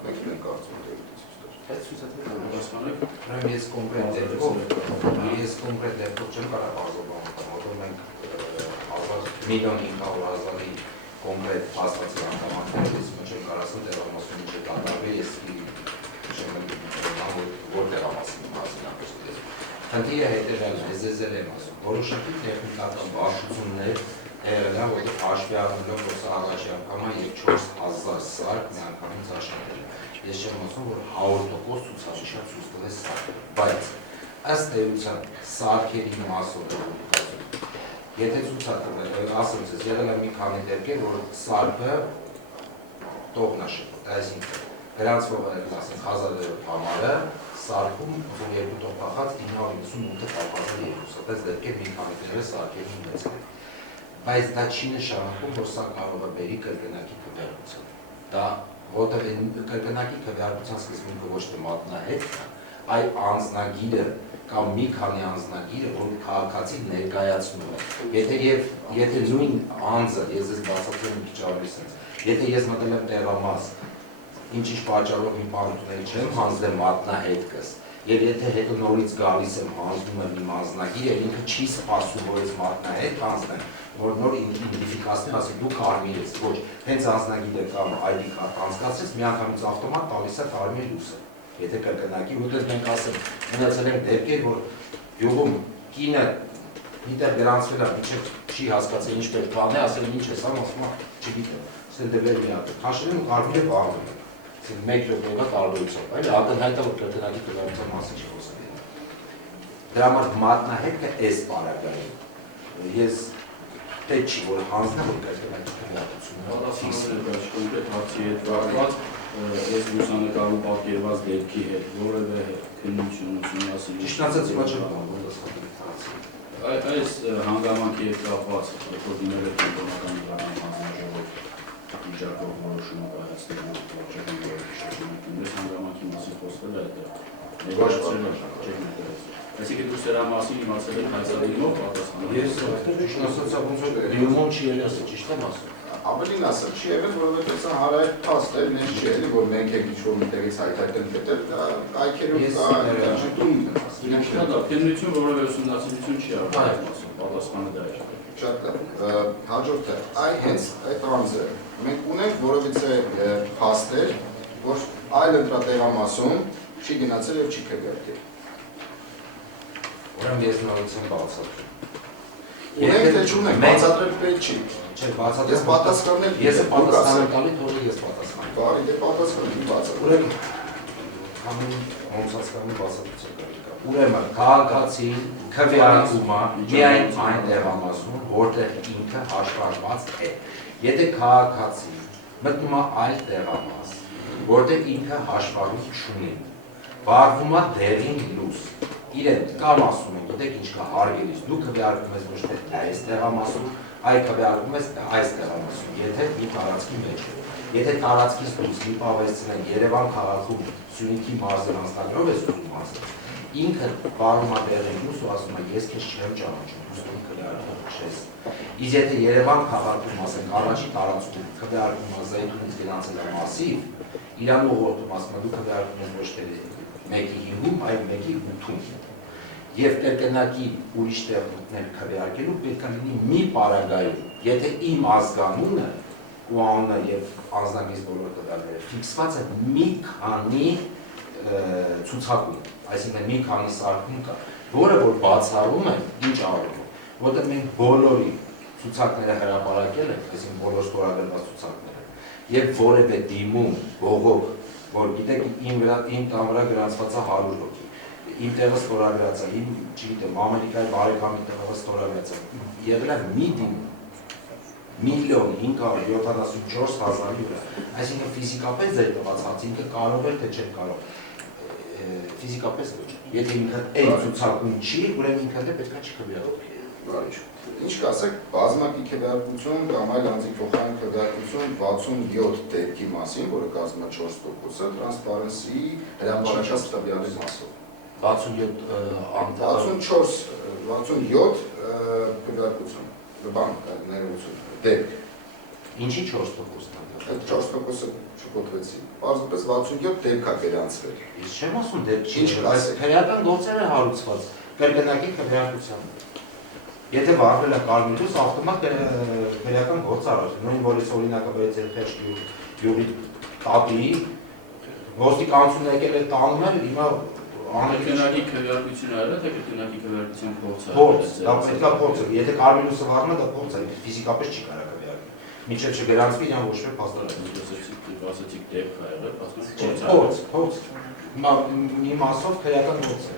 Մենք մենք կարծում ենք Ես կոնկրետ դեպքով չեմ կարող բարձրացնել, մենք միլիոն 500,000-ի կոնկրետ աստվածի անդամակներ, ես չեմ կարող ասել տեղամասում ինչ է կատարվել, ես չեմ որ տեղամասում մասնակցել։ Խնդիրը հետևյալն է, ես էլ եմ ասում, որոշակի տեխնիկական բարդություններ եղել է, որտեղ հաշվի առնելով, որ սա առաջի անգամ է 4,000 սարք միանգամից աշխատել։ Ես չեմ ասում, որ 100% ցուցանիշը ցույց տվել սարք, բայց ըստ էության սարքերի մասով եթե ցուցակը ասեմ ձեզ, եղել է մի քանի դեպքեր, որ սարքը տողնաշփոթ, այսինքն գրանցվող է, ասենք 1000 € համարը, սարքում, որ երկու տողպախած 998 տարբազել 2, այդպես դեպքեր մի քանիները սարքերի ունեցել։ Բայց դա չի նշանակում, որ սա կարող է բերի կրկնակի քվեարկության։ Դա որտեղ կրկնակի քվեարկության սկզբունքը ոչ թե մատնահետքն է, այլ անձնագիրը կամ մի քանի անձնագիրը, որ քաղաքացին ներկայացնում է։ Եթե նույն անձը, ես ես բացատրեմ մի քիչ ավելի սենց, եթե ես մտել եմ տեղամաս, ինչ-ինչ պատճառով իմ պարուտների չեմ հանձնել մատնահետքս, եւ եթե հետո նորից գալիս եմ հանձնում եմ իմ անձնագիրը, ինքը չի սպասում, որ ես մատնահետք հանձնեմ, որ նոր իդենտիֆիկացնեմ, ասի դու կարմիր ես, ոչ, հենց անձնագիրը կամ ID կարտ անցկացրես, միանգամից ավտոմատ տալիս է կարմիր լույսը։ Եթե կրկնակի, որտեղ մենք ասեմ, ունեցել ենք դեպքեր, որ յուղում կինը միտեղ գրանցվել է, մինչև չի հասկացել ինչ պետք է անել, ասել ինչ ես անում, ասում է, չգիտեմ, ասել դե վեր մի հատ, քաշել եմ ու կարմիրը վառվում է։ Ասել մեկ րոպեվա տարբերությամբ, այլ ակնհայտ է, որ կրկնակի քվեարկության մասին չի խոսել։ Դրա համար մատնահետքը էս պարագայում։ Ես պետք չի, որ հանձնեմ, որ կրկնակի քվեարկությունը։ Պատասխանները կոնկրետ հարցի հետ կապված այս լուսանկարում պատկերված դեպքի հետ որևէ քննություն ուսումնասիրել։ Ճիշտ ասած հիմա չեմ կարող պատասխանել հարցին։ Այս հանգամանքի հետ կապված կոորդինել եք կենտրոնական հանձնաժողով վիճակող որոշումը կայացնելու վարչական որոշումը։ Այս հանգամանքի մասին խոսվել է դա։ Այսինքն դուք սրա մասին իմացել եք հայցադիմով պատասխանել։ Ես ճիշտ ասած ոնց որ դիմում չի ելել, ճիշտ եմ ասում։ Ավելին ասեմ, չի եղել, որովհետև սա հարայր փաստ է, նենց չի եղել, որ մենք եք ինչ-որ միտեղից հայթայթել գտել, կայքերում կա ժտում Քննություն որևէ ուսումնասիրություն չի արվում, պատասխանը դա է։ Շատ լավ, հաջորդը, հենց այդ անձը, մենք ունենք որովհետև փաստեր, որ այլ ընտրատեղամասում չի գնացել և չի քվեարկել։ Ուրեմն ես նորից եմ բացատրում։ Ունենք թե չունենք, բացատրել պետք չի։ Չէ, բացատրեմ։ Ես պատասխանել Ես պատասխանել տալի, թողի ես պատասխանեմ։ Բարի, դե պատասխանել բացատրել։ Ուրեմն համին ոնցածկանի բացատրություն կա։ Ուրեմն քաղաքացին քվեարկումը միայն այն տեղամասում, որտեղ ինքը հաշվարկված է։ Եթե քաղաքացին մտնում է այլ տեղամաս, որտեղ ինքը հաշվառում չունի, վարվում է դեղին լույս։ Իրեն կամ ասում են, գիտեք ինչ կա հարգելիս, դու քվեարկում ես ոչ թե այս տեղամասում, այլ քվեարկում ես այս տեղամասում, եթե մի տարածքի մեջ է։ Եթե տարածքից դուրս մի պահվեցնեն Երևան քաղաքում Սյունիքի մարզն անձնագրով ես ուզում ասել, ինքը վարում է դեղին լույս ու ասում է ես քեզ չեմ ճանաչում, դու քվեարկում չես։ Իսկ եթե Երևան քաղաքում ասենք առաջի տարածքում քվեարկում է Զայթունից գնացել է Մասիվ, իրան ուղղորդում ասում է դու քվեարկում ես ոչ թե մեկի 5-ում, այլ մեկի 8-ում։ Եվ կրկնակի ուրիշ տեղ մտնել քվեարկելու պետք է լինի մի պարագայում, եթե իմ ազգանունը ու անունը եւ անձնագիր բոլոր տվյալները ֆիքսված է մի քանի ցուցակում, այսինքն մի քանի սարքում կա, որը որ բացառում է ինչ առումով, որտեղ մենք բոլորի ցուցակները հրապարակել ենք, այսինքն բոլոր ստորագրված ցուցակները, եւ որևէ դիմում, բողոք, որ գիտեք իմ տան վրա գրանցված է 100 հոգի, իմ տեղը ստորագրած է, իմ, չգիտեմ, Ամերիկայի բարեկամի տեղը ստորագրած է, եղել է մի դիմում, 1,574,000-ի վրա, այսինքն ֆիզիկապես ձեր տված հաց ինքը կարող է, թե չէ կարող, ֆիզիկապես ոչ, եթե ինքը այն ցուցակում չի, ուրեմն ինքը դե պետք է չքվեարկի։ Ինչ կասեք, բազմակի քվեարկություն կամ այլ անձի փոխարեն քվեարկություն 67 դեպքի մասին, որը կազմում է 4%-ը, Transparency հրապարակած տվյալի մասով։ 67 անդամ 67 քվեարկություն, բան, ներողություն, դեպք։ Ինչի 4%-ն է։ Այդ 4%-ը չկոտրեցի։ Պարզապես 67 դեպք է գրանցվել։ Ես չեմ ասում դեպք չի, Ինչ այս քրեական գործեր է հարուցված, կրկնակի քվեարկությամբ։ Եթե վարվել է կարմիր լույս, ավտոմատ քրեական գործ արարել։ Նույն որ ես օրինակը բերեց Երխեջ յուղի տատիի, ոստիկանությունը եկել է տանում էր, հիմա Կրկնակի քվեարկություն արել է, թե կրկնակի քվեարկության փորձ է։ Փորձ, դա պետք է փորձ է։ Եթե կարմիր լույսը վառում է, դա փորձ է, ֆիզիկապես չի կարող քվեարկել։ Մինչև չգրանցվի, իրան ոչ թե փաստարան։ Ասացիք դեպք է եղել, Փորձ։ Հիմա մի մասով քրեական գործ է։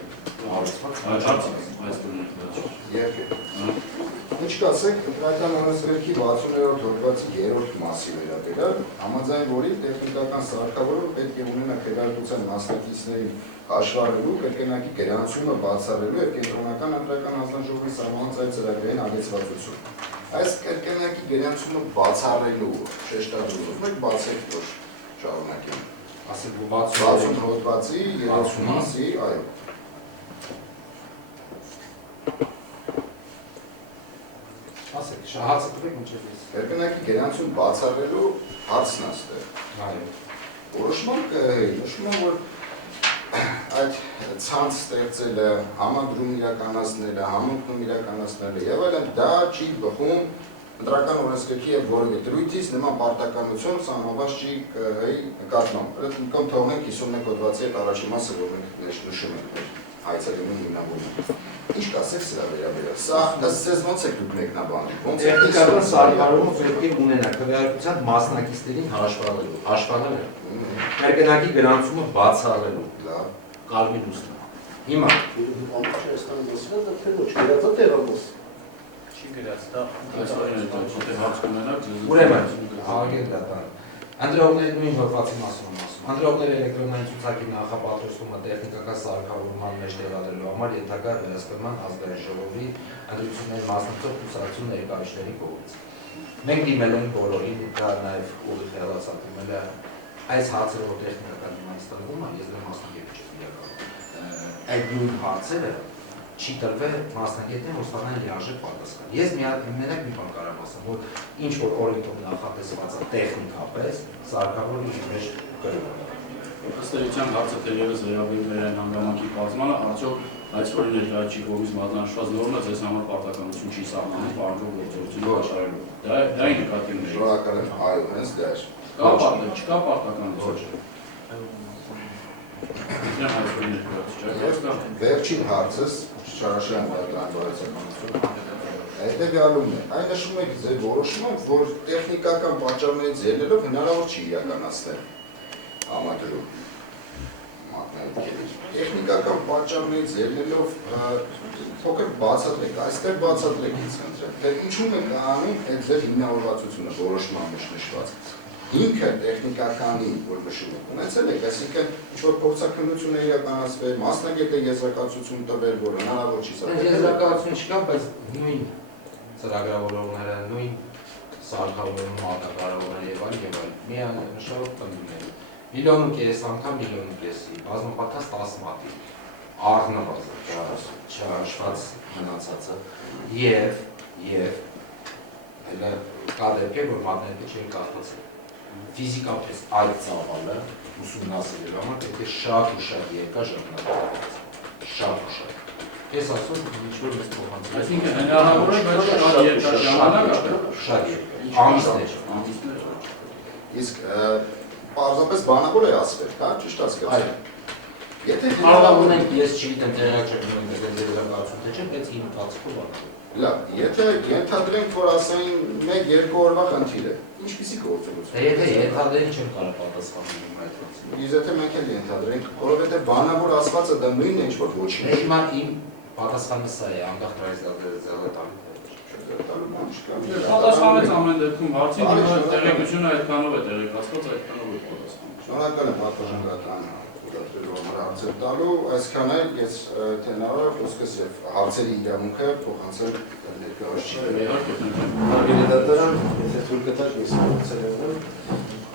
Ինչ կասեք, ընտրական օրենսգրքի 60-րդ հոդվածի 3-րդ մասի վերաբերյալ, համաձայն որի տեխնիկական սարքավորումը պետք է ունենա քվեարկության մասնակիցներին հաշվառելու, կրկնակի գրանցումը բացառելու եւ կենտրոնական ընտրական հանձնաժողովի սահմանած այլ ծրագրային հագեցվածություն։ Այս կրկնակի գրանցումը բացառելու շեշտադրում եք բացեք, որ շարունակենք։ Ասենք 60 հոդվածի 30 մասի, այո։ Ասեք, շահացը տվեք մինչև ես։ Կրկնակի գրանցում բացառելու հարցն է ստեղ։ Այո։ Որոշման նշում եմ, որ այդ ցանց ստեղծելը, համադրում իրականացնելը, համընկնում իրականացնելը եւ այլն դա չի բխում ընտրական օրենսգրքի եւ որևէ դրույթից նման պարտականություն սահմանված չի նկատմամբ։ Ըստ թողնենք 51 հոդվածի այդ առաջին մասը, որ մենք նշում ենք հայցագծում հիմնավորում։ Ինչ կասեք սրա վերաբերյալ։ Սա ըստ ոնց է դուք մեկնաբանում։ Ոնց է տեխնիկական սարքավորումը պետք է ունենա քվեարկության մասնակիցներին հաշվառելու։ Կրկնակի գրանցումը բացառելու։ լավ։ Կարմիր լուսնա։ Հիմա ուրեմն աղագեն դատան Անդրեողների նույն հոդվածի մասում եմ ասում։ Անդրեողների էլեկտրոնային ցուցակի նախապատրաստումը տեխնիկական սարքավորման մեջ տեղադրելու համար ենթակա վերահսկման ազգային ժողովի ընտրությունների մասնակցող կուսակցություն ներկայացուցիչների կողմից։ Մենք դիմել ենք բոլորին, դա նաև ուղիղ հեռացակումել է այս հարցերը, որ տեխնիկական դիմանից տնվում է, ես դեռ մասնակից չեմ իրականում։ Այդ նույն հարցերը չի տրվել մասնագետներին, որ ստանան լիարժեք պատասխան։ Ես մենակ մի բան կարող ասեմ, որ ինչ որ օրենքով նախատեսված է տեխնիկապես, սարքավորի մեջ գրվում է։ Ըստ էության հարցը թերևս վերաբերում է հանգամանքի կազմանը, արդյոք այս օրի ներկայացի կողմից մատնանշված նորմը ձեզ համար պարտականություն չի սահմանում պարզող գործողություն աշխարհելու։ Դա ի նկատի ունի։ Շնորհակալ եմ, այո, հենց դա է։ Չկա պարտականություն։ Վերջին հարցս Շարաշյան բարեկամություն հետևյալումն է, այն նշում եք ձեր որոշումը, որ տեխնիկական պատճառներից ելնելով հնարավոր չի իրականացնել համադրում մատնանշյալը։ Տեխնիկական պատճառներից ելնելով փոքր բացատրեք, այստեղ բացատրեք ինձ խնդրեմ, թե ինչու եք անում այդ ձեր հիմնավորվածությունը որոշման մեջ նշված։ Ինքը տեխնիկականի, որ նշում եք, ունեցել եք, այսինքն ինչ-որ փորձաքննություն է իրականացվել, մասնագետ է եզրակացություն տվել, որ հնարավոր չի սա։ Եզրակացություն չկա, բայց նույն ծրագրավորողները, նույն սարքավորումը մատակարարողները եւ այլն, միանշանակ տնումներ։ 1.5 միլիոն անգամ 1.5 միլիոնի, բազմապատասխան 10 մատի, առնվազն չհաշված մնացածը եւ հələ կա դեպքեր, որ մատները չեն կարողացել։ Ֆիզիկապես այդ ծավալը ուսումնասիրելու համար պետք է շատ ու շատ երկար ժամանակ։ Շատ ու շատ։ Ես ասում եմ ինչ-որ մեծ փոխանցում։ Այսինքն հնարավոր է, բայց շատ երկար ժամանակ է։ Շատ երկար։ Ամիսներ։ Իսկ պարզապես բանավոր է ասվել, հա, ճիշտ հասկացա։ Եթե Կարող ունենք, ես չգիտեմ տեղյակ չեմ ունենք եզրակացություն թե չէ, բայց իմ կարծիքով բանավոր։ լավ, եթե ենթադրենք, որ ասային 1-2 օրվա խնդիր է, ինչպիսի գործողություն։ Եթե ենթադրենք չեմ կարող պատասխանել այդ հարցին։ Իսկ եթե մենք էլ ենթադրենք, որովհետև բանավոր ասվածը դա նույնն է, ինչ որ ոչինչ։ Հիմա իմ պատասխանը սա է, անկախ դրանից Պատասխանեց ամեն դեպքում հարցին, տեղեկությունը այդքանով է տեղեկացված, այդքանով է պատասխանում։ Շնորհակալ եմ պատասխանատան ուղղագրելու համար հարցեր տալու, այսքան է ես թե հնարավոր խոսքս եւ հարցերի իրավունքը փոխանցել ներկայացուցիչներին։ Հարգելի դատարան, եթե թույլ կտաք, ես հարցեր եմ։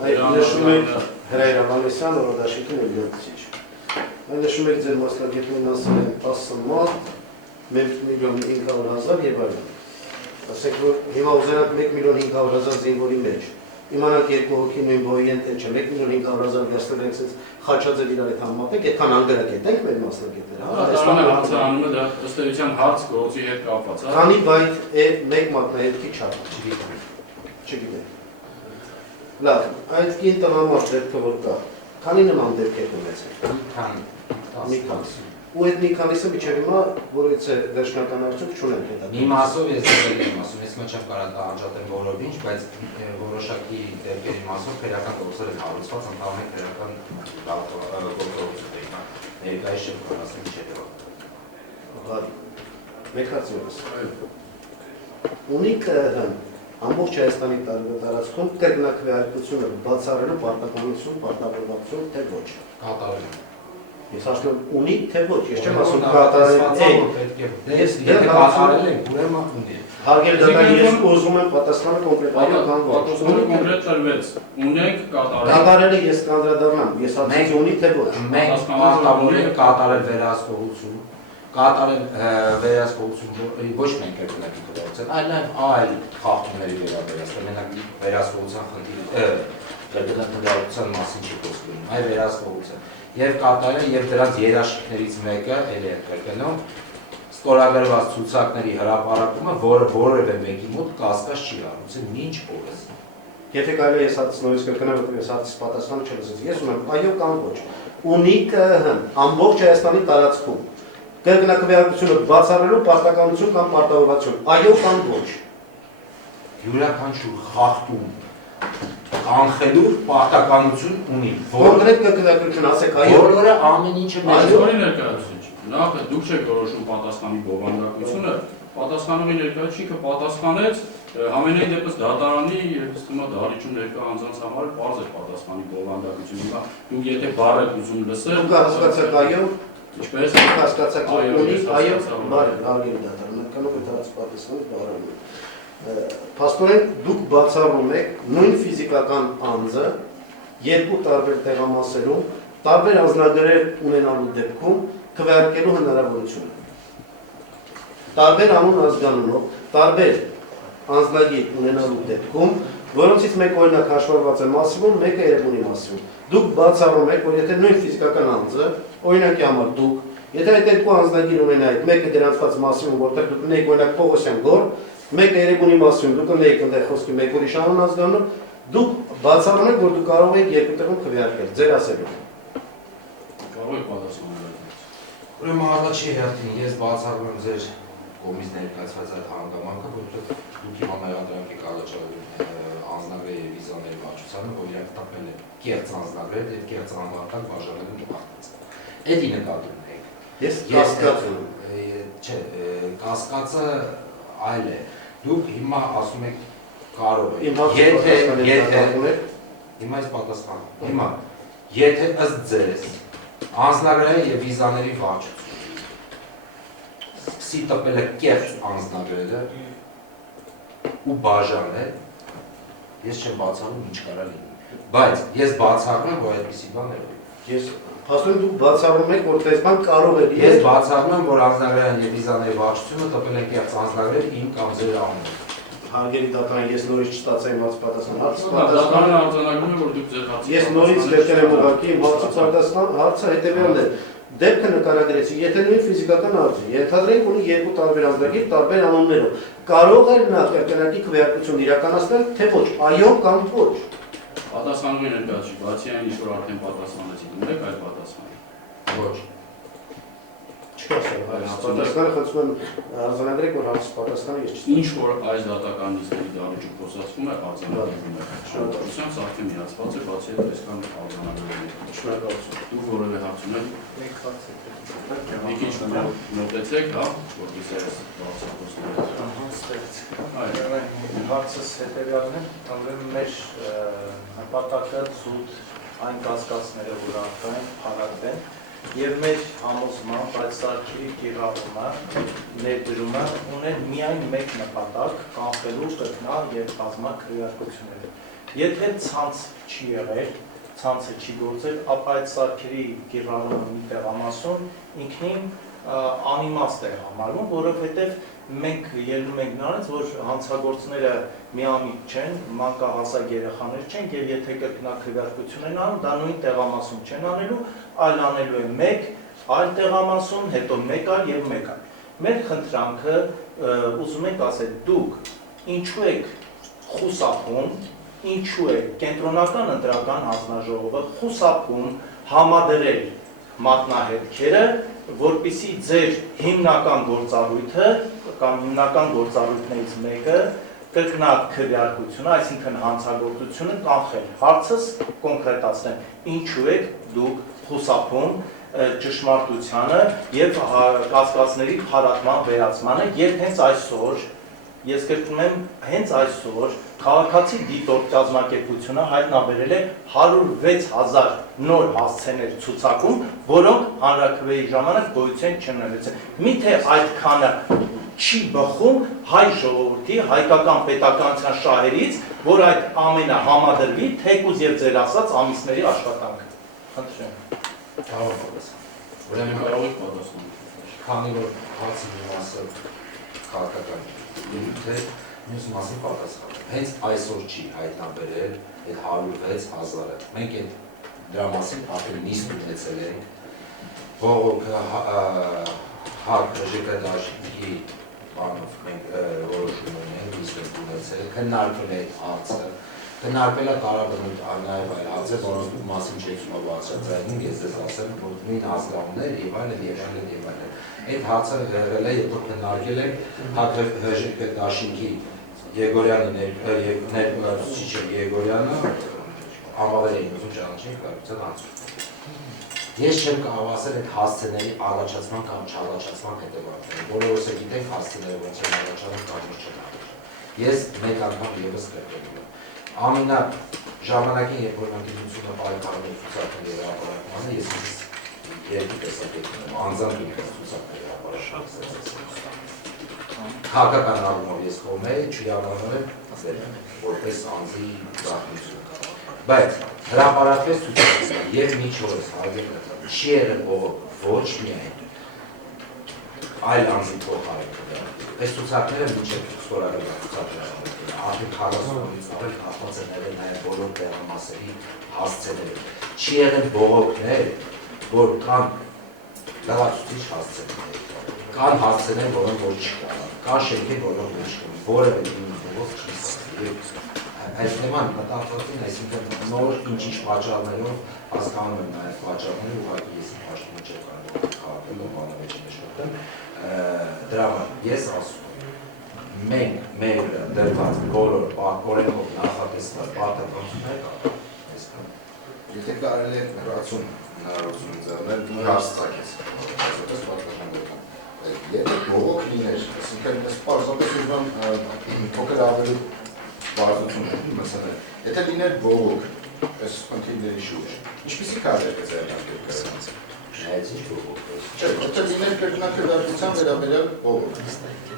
Այդ նշում եք Հրայր Ավանեսյան, օրոդաշիկի ներկայացուցիչ։ Այն նշում եք ձեր մասնագետներին ասել են 10 մատ, 1.5 միլիոն եւ այլն։ Ասեք, որ հիմա ուզենանք 1.5 միլիոն զինվորի մեջ։ Իմանանք երկու հոգի նույն բոյի են, թե չէ, 1.5 միլիոն վերցնել ենք խաչաձև իրար հետ համատենք, այդքան անգրակետ ենք մեր մասնագետները։ Դատարանը հարցարանում է դա ըստ էության հարց գործի հետ կապված է։ Քանի բայտ է մեկ մատնահետքի չափը։ Չգիտեմ։ Լավ, այդ կին տղամարդ դեպքը որ կա, քանի նման դեպքեր ունեցել։ Մի քանի։ Ու այդ մի քանիսը միջև հիմա որից է վերջնական արդյունք չունենք հետա։ Մի մասով ես դեռ եմ ասում, ես մոտ չեմ կարող անջատել բոլոր ինչ, բայց որոշակի դեպքերի մասով քրեական գործեր են հարուցված, ընդհանուր քրեական գործողություններ։ Ներկայիս չեմ կարող ասել ինչ է դեպքը։ Մեկացիոնս։ Ունի ԿԸՀ-ն ամբողջ Հայաստանի տարածքում կրկնակվեարկությունը բացառելու պարտականություն, պարտավորվածություն, թե ոչ։ Կատարել։ Ես ասում եմ ունի թե ոչ, ես չեմ ասում կատարել։ Ես եթե կատարել ենք, ուրեմն ունի։ Հարգելի դատան, ես ուզում եմ պատասխանը կոնկրետ այո կամ ոչ։ Պատասխանը կոնկրետ տրվեց։ Ունենք կատարել։ Կատարելը ես կանդրադառնամ, ես ասացի ունի թե ոչ։ Մենք պարտավոր ենք կատարել վերահսկողություն, կատարել վերահսկողություն ոչ մենք կրկնակի կրողացել, այլ նաև այլ խախտումների վերաբերյալ, մենակ վերահսկողության խնդիրը կրկնակության մասին չի խոսում, այլ վերահսկողություն։ Եվ կատարել եւ դրանց երաշխիքներից մեկը ելի է կրկնում ստորագրված ցուցակների հրապարակումը, որը որևէ մեկի մոտ կասկած չի հարուցել մինչ օրս։ Եթե կարելի է ես նորից կրկնեմ, որովհետեւ ես հատս պատասխան չլսեցի։ Ես ունեմ այո կամ ոչ։ Ունի ԿԸՀ-ն ամբողջ Հայաստանի տարածքում կրկնակվեարկությունը բացառելու պարտականություն կամ պարտավորվածություն։ Այո կամ ոչ։ Յուրաքանչյուր խախտում կանխելու պարտականություն ունի։ Կոնկրետ կրկնակություն ասեք այո։ Բոլորը ամեն ինչը Այսօրի ներկայացուցիչ։ Նախ դուք չեք որոշում պատասխանի բովանդակությունը, պատասխանողի ներկայացուցիչը պատասխանեց ամենայն դեպս դատարանի եւ ըստի դարիճում ներկա անձանց համար պարզ է պատասխանի բովանդակությունը։ Դուք եթե բառ եք ուզում լսել, Դուք հասկացաք այո, ինչպես դուք հասկացաք ունի այո, հասկացա, բարի, հարգելի դատան, մենքանով այդ պատասխանից բարանում է։ Փաստորեն դուք բացառում եք նույն ֆիզիկական անձը երկու տարբեր տեղամասերում տարբեր անձնագրեր ունենալու դեպքում քվեարկելու հնարավորությունը։ Տարբեր անուն ազգանունով, տարբեր անձնագիր ունենալու դեպքում, որոնցից մեկ օրինակ հաշվառված է Մասիվում, մեկը Երևանի Մասիվում։ Դուք բացառում եք, որ եթե նույն ֆիզիկական անձը, օրինակի համար դուք, եթե այդ երկու անձնագիր ունենայիք, մեկը գրանցված Մասիվում, որտեղ դուք ունեիք օրինակ Պողոսյան Գոր, մեկը Երևանի Մասիվում, դուք ունեիք այնտեղ խոսքի մեկ ուրիշ անուն ազգանունով, դուք բացառում եք, որ դուք կարող եք երկու տեղում քվեարկել, ձեր ասելով։ կարող եք պատասխանել։ Ուրեմն առաջի հերթին ես բացառում եմ ձեր կողմից ներկայացված այդ հանգամանքը, որովհետև դուք իմ համայնքրանք եք առաջադրում անձնագրերի եւ վիզաների վարչությանը, որ իրենք տպել են կեղծ անձնագրեր եւ կեղծ անվարտակ բաժանելու նպատակից։ Էդի նկատում եք։ Ես կասկածում չէ, կասկածը այլ է։ Դուք հիմա ասում եք կարող եք։ Հիմա այս պատասխանը։ Հիմա եթե ըստ ձեզ անձնագրերի եւ վիզաների վարչությունը սկսի տպել է կեղծ անձնագրերը ու բաժանել, ես չեմ բացառում ինչ կարա լինի, բայց ես բացառում եմ, որ այդպիսի բան է։ Ես փաստորեն դուք բացառում եք, որ տեսման կարող է Ես բացառում եմ, որ անձնագրային եւ վիզաների վարչությունը տպել են կեղծ անձնագրեր իմ կամ ձեր անունով։ Հարգելի դատարան, ես նորից չստացա իմ հարցի պատասխանը։ Դատարանը արձանագրում է, որ դուք ձեր հարցը Ես նորից վերջել եմ ուղղակի իմ հարցի պատասխան, հարցը հետևյալն է։ Դեպքը նկարագրեցի, եթե նույն ֆիզիկական անձը, ենթադրենք ունի երկու տարբեր անձնագիր, տարբեր անուններով, կարող է նա կրկնակի քվեարկություն իրականացնել, թե ոչ, այո կամ ոչ։ Պատասխանողի ներկայացուցիչ, բացի այն ինչ որ արդեն պատասխանեցիք, ունեք այդ պատասխանը։ Ոչ։ Չկասեմ, պատասխանը խնդրում եմ արձանագրեք, որ հարցի պատասխանը ես չստացա։ Ինչ որ այս դատական նիստերի դարիճում խոսացվում է, արձանագրվում է։ Շնորհակալություն, սա արդեն միացված է, բացի այդ այսքան արձանագրվում է։ Շնորհակալություն։ Դուք որևէ հարց ունեք։ Մեկ հարց է։ Մի քիչ մոտեցեք, հա, որպեսզի այս բացառությունը։ Ահա, ստեղծի։ Այո։ Հարցս հետևյալն է, ուրեմն մեր նպատակը զուտ այն կասկածները, որ արդեն փարատվեն, եւ մեր համոզմամբ այդ սարքերի կիրառումը, ներդրումը ունեն միայն մեկ նպատակ՝ կանխելու կրկնակ եւ բազմակ քվեարկությունները։ Եթե ցանց չի եղել, ցանցը չի գործել, ապա այդ սարքերի կիրառումը մի տեղամասում ինքնին անիմաստ է համարվում, որովհետև մենք ելնում ենք նրանից, որ հանցագործները միամիտ չեն, մանկահասակ երեխաներ չեն, եւ եթե կրկնակ քվեարկություն են անում, դա նույն տեղամասում չեն անելու, այլ անելու է մեկ այլ տեղամասում, հետո մեկ այլ եւ մեկ այլ։ Մեր խնդրանքը ուզում ենք ասել, դուք ինչու եք խուսափում, ինչու է կենտրոնական ընտրական հանձնաժողովը խուսափում համադրել մատնահետքերը, որպեսզի ձեր հիմնական գործառույթը կամ հիմնական գործառույթներից մեկը կրկնակ քվեարկությունը, այսինքն հանցագործությունը կանխել։ Հարցս կոնկրետացնեմ, ինչու եք դուք խուսափում ճշմարտությանը եւ կասկածների փարատման վերացմանը եւ հենց այսօր ես կրկնում եմ հենց այսօր քաղաքացի դիտորդ կազմակերպությունը հայտնաբերել է 106,000 նոր հասցեներ ցուցակում, որոնք հանրաքվեի ժամանակ գոյություն չունեցել։ Միթե այդքանը չի բխում հայ ժողովրդի հայկական պետականության շահերից, որ այդ ամենը համադրվի թեկուզ եւ ձեր ասած ամիսների աշխատանքը։ Խնդրեմ։ Ուրեմն կարող եք պատասխանել։ քանի որ հարցի մի մասը քաղաքական է, մյուս մասը պատասխան։ Հենց այսօր չի հայտնաբերել այդ 106,000-ը։ Մենք այդ դրա մասին ավելի նիստ ունեցել ենք բողոքը ՀԱԿ դաշնքի բանով մենք որոշում ունենք նիստ ունեցել, քննարկվել է այդ հարցը, քննարկվել է տարաբնույթ նաև այլ հարցեր, որոնց դուք մասին չեք բացատրում, ես ձեզ ասեմ, որ նույն ազգանուններ եւ այլն եւ այլն եւ այլն։ Այդ հարցը եղել է, երբ որ քննարկել ենք ՀԱԿ դաշնքի Եգորյանի ներկայացուցիչը Եգորյանը անվավել էին ուզում ճանաչենք կարգության հարցում։ Ես չեմ կարող ասել այդ հասցեների առաջացման կամ չառաջացման հետևանքները, բոլորս գիտենք հասցեները ոնց են առաջանում կամ ոնց չեն առաջանում։ Ես մեկ անգամ ևս կրկնում եմ։ Ամենա ժամանակին, երբ որ անկախությունը պայքարում է ցուցակների հրապարակմանը, ես երկու տեսակետներ եմ, անձամբ ինքս ցուցակների հրապարակում։ Քաղաքական առումով ես կողմ եմ, չիրավանում եմ որպես անձի զարթություն։ Բայց հրապարակվեց ցուցակը եւ միջ օրս հայտնի չի եղել ոչ միայն այլ անձի փոխարեն։ Այս ցուցակները մինչև ստորագրված ցուցակները արդեն 40-ից ավել կախված են եղել նաև բոլոր տեղամասերի հասցեները։ Չի եղել բողոքներ, որ կան լավացուցիչ հասցեներ, կան հասցեներ, որոնք որ չկան, կան շենքեր, որոնք որ չկան, որևէ բողոք չի ստացվել։ Այս թեման մտածածին, այսինքն նոր ինչ-ինչ պատճառներով հասկանում եմ նաև պատճառները, ուղղակի ես պաշտպան չեմ կարող քաղաքական բանավեճ նշանակեմ, դրա համար ես ասում եմ, մենք մեր դրված բոլոր օրենքով նախատեսված պարտականությունները կարող ենք։ Եթե կարելի է 60 հնարավորություն ձեռնել հարց ցակես, այսպես պատասխանատվական։ Եթե բողոք լիներ, այսինքն ես պարզապես ուզում եմ փոքր ավելի բարձրություն մսնել։ Եթե լիներ բողոք, այս խնդիրների շուրջ, ինչպեսի կարելի է ձեռնարկել։ Նայեցի բողոք։ Չէ, եթե լիներ կրկնակրթության վերաբերյալ բողոք։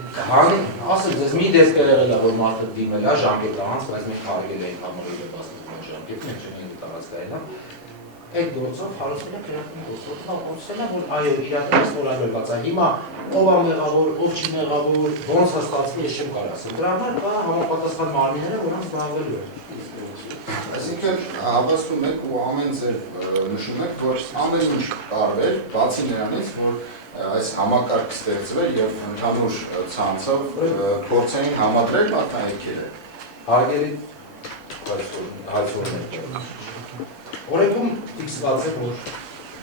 Քանի ասեմ, ձեզ մի դեպք եղել է, որ մարդը դիմել է ժամկետ անց, բայց մենք քարգել ենք համարել եւ բացվում ժամկետը, մենք չենք տարածքային։ Այդ գործով հարուցել է քրակին գործով, ասել է, որ այո, իրականից նորարարված է։ Հիմա ով է մեղավոր, ով չի մեղավոր, ոնց է ստացվում, ես չեմ կարող ասել։ Դրա համար կա համապատասխան մարմինները, որոնց զբաղվելու են։ Այսինքն հավաստում եք ու ամեն ձև նշում եք, որ ամեն ինչ տարբեր, բացի նրանից, որ այս համակարգ ստեղծվել եւ ընդհանուր ցանցով փորձային համադրել մատնահետքերը։ Հարգելի հարցումներ։ Օրենքում ֆիքսված է, որ